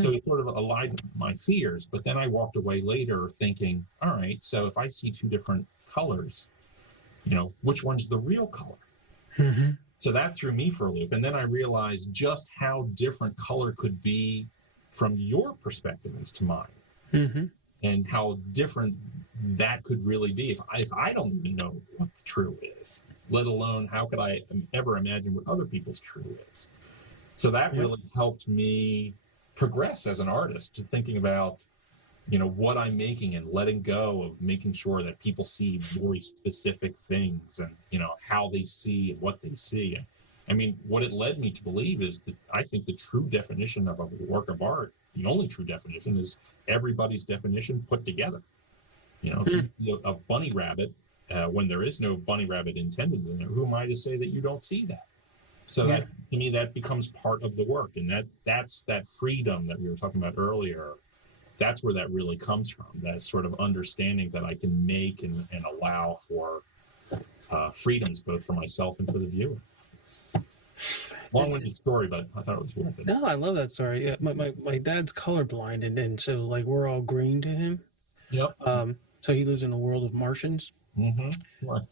So it sort of allayed my fears. But then I walked away later thinking, all right, so if I see two different colors, which one's the real color? So that threw me for a loop. And then I realized just how different color could be from your perspective as to mine, and how different that could really be if I don't even know what the true is, let alone how could I ever imagine what other people's true is. So that really helped me progress as an artist, thinking about what I'm making and letting go of making sure that people see very specific things and how they see and what they see. I mean, what it led me to believe is that I think the true definition of a work of art, the only true definition, is everybody's definition put together. If you see a bunny rabbit, when there is no bunny rabbit intended in there, who am I to say that you don't see that? So that, to me, that becomes part of the work. And that's that freedom that we were talking about earlier, that's where that really comes from. That sort of understanding that I can make and allow for freedoms both for myself and for the viewer. Long-winded story, but I thought it was worth it. No, I love that story. Yeah, my dad's colorblind, and so like we're all green to him. Yep. So he lives in a world of Martians. Mm-hmm. Right.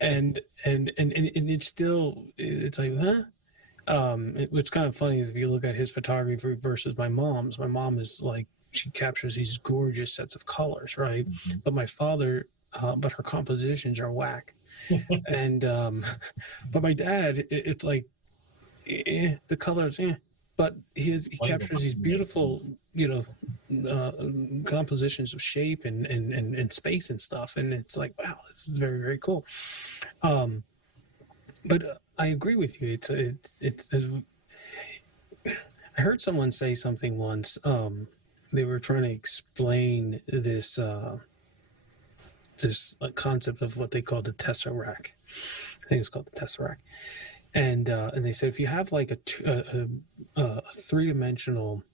And it's still, it's like, huh? What's kind of funny is if you look at his photography versus my mom is like, she captures these gorgeous sets of colors, right? Mm-hmm. But my father, but her compositions are whack. And, but my dad, it's like, the colors, but he captures these beautiful, compositions of shape and space and stuff. And it's like, wow, this is very, very cool. But I agree with you. I heard someone say something once. They were trying to explain this concept of what they call the tesseract. I think it's called the tesseract. And they said if you have like a three-dimensional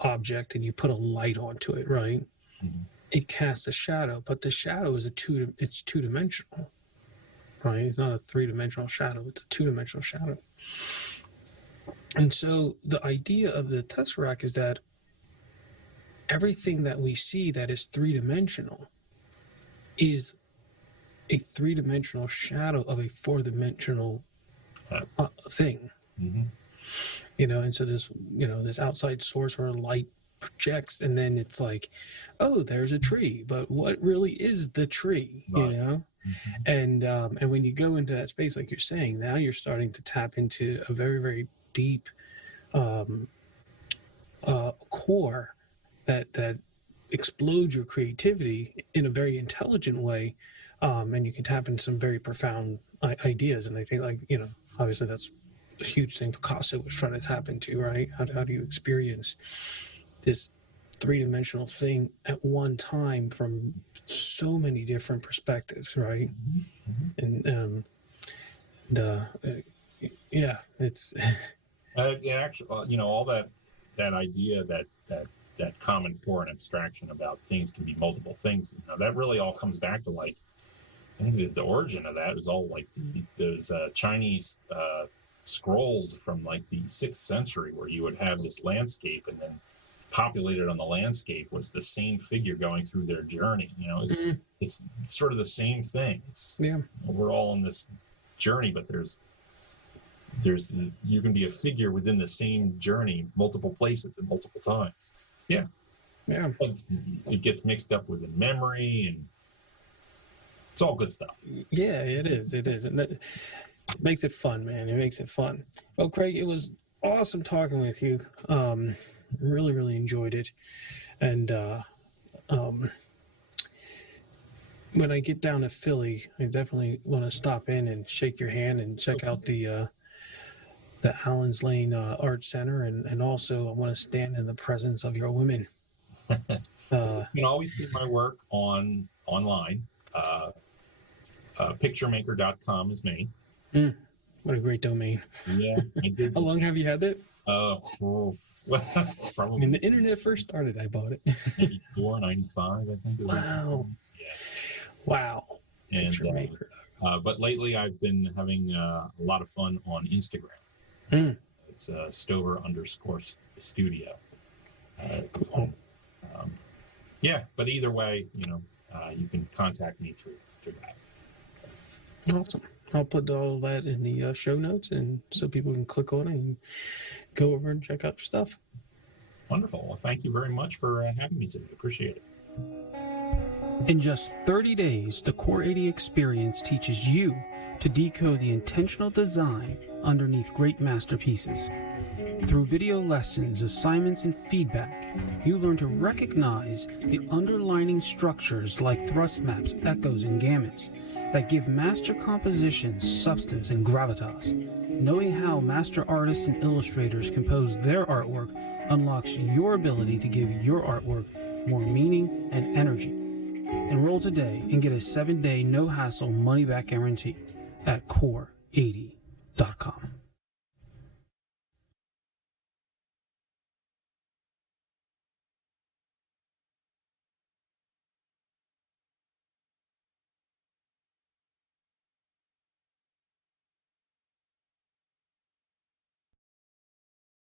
object and you put a light onto it, right? Mm-hmm. It casts a shadow, but the shadow is it's two-dimensional. Right? It's not a three-dimensional shadow, it's a two-dimensional shadow. And so the idea of the tesseract is that everything that we see that is three-dimensional is a three-dimensional shadow of a four-dimensional thing. Mm-hmm. And so this outside source where light projects, and then it's like, oh, there's a tree, but what really is the tree? Right. Mm-hmm. And when you go into that space, like you're saying, now you're starting to tap into a very, very deep core that explodes your creativity in a very intelligent way, and you can tap into some very profound ideas. And I think, obviously that's a huge thing Picasso was trying to tap into, right? How do you experience this three-dimensional thing at one time from so many different perspectives, right? Mm-hmm. It's actually, all that idea that common core and abstraction about things can be multiple things. That really all comes back to I think the origin of that is all like those Chinese scrolls from like the 6th century, where you would have this landscape, and then populated on the landscape was the same figure going through their journey. It's sort of the same thing. We're all on this journey, but there's you can be a figure within the same journey multiple places and multiple times. It gets mixed up with the memory, and it's all good stuff. Yeah, it is, and that makes it fun, man. It makes it fun. Well, Craig, it was awesome talking with you. Really, really enjoyed it. And when I get down to Philly, I definitely want to stop in and shake your hand and check out the Allens Lane Art Center, and also I want to stand in the presence of your women. You can always see my work online. Picturemaker.com is me. What a great domain. Yeah, I did. How long have you had that? Probably. When the internet first started, I bought it. 94, 95, I think. Wow. Yeah. Wow. And, Picture Maker. But lately I've been having a lot of fun on Instagram. It's Stover_studio. Cool. But either way, you can contact me through that. Awesome. I'll put all that in the show notes, and so people can click on it and go over and check out your stuff. Wonderful. Well, thank you very much for having me today. Appreciate it. In just 30 days, the Core 80 experience teaches you to decode the intentional design underneath great masterpieces. Through video lessons, assignments, and feedback, you learn to recognize the underlining structures like thrust maps, echoes, and gamuts that give master compositions substance and gravitas. Knowing how master artists and illustrators compose their artwork unlocks your ability to give your artwork more meaning and energy. Enroll today and get a 7-day no-hassle money-back guarantee at core80.com.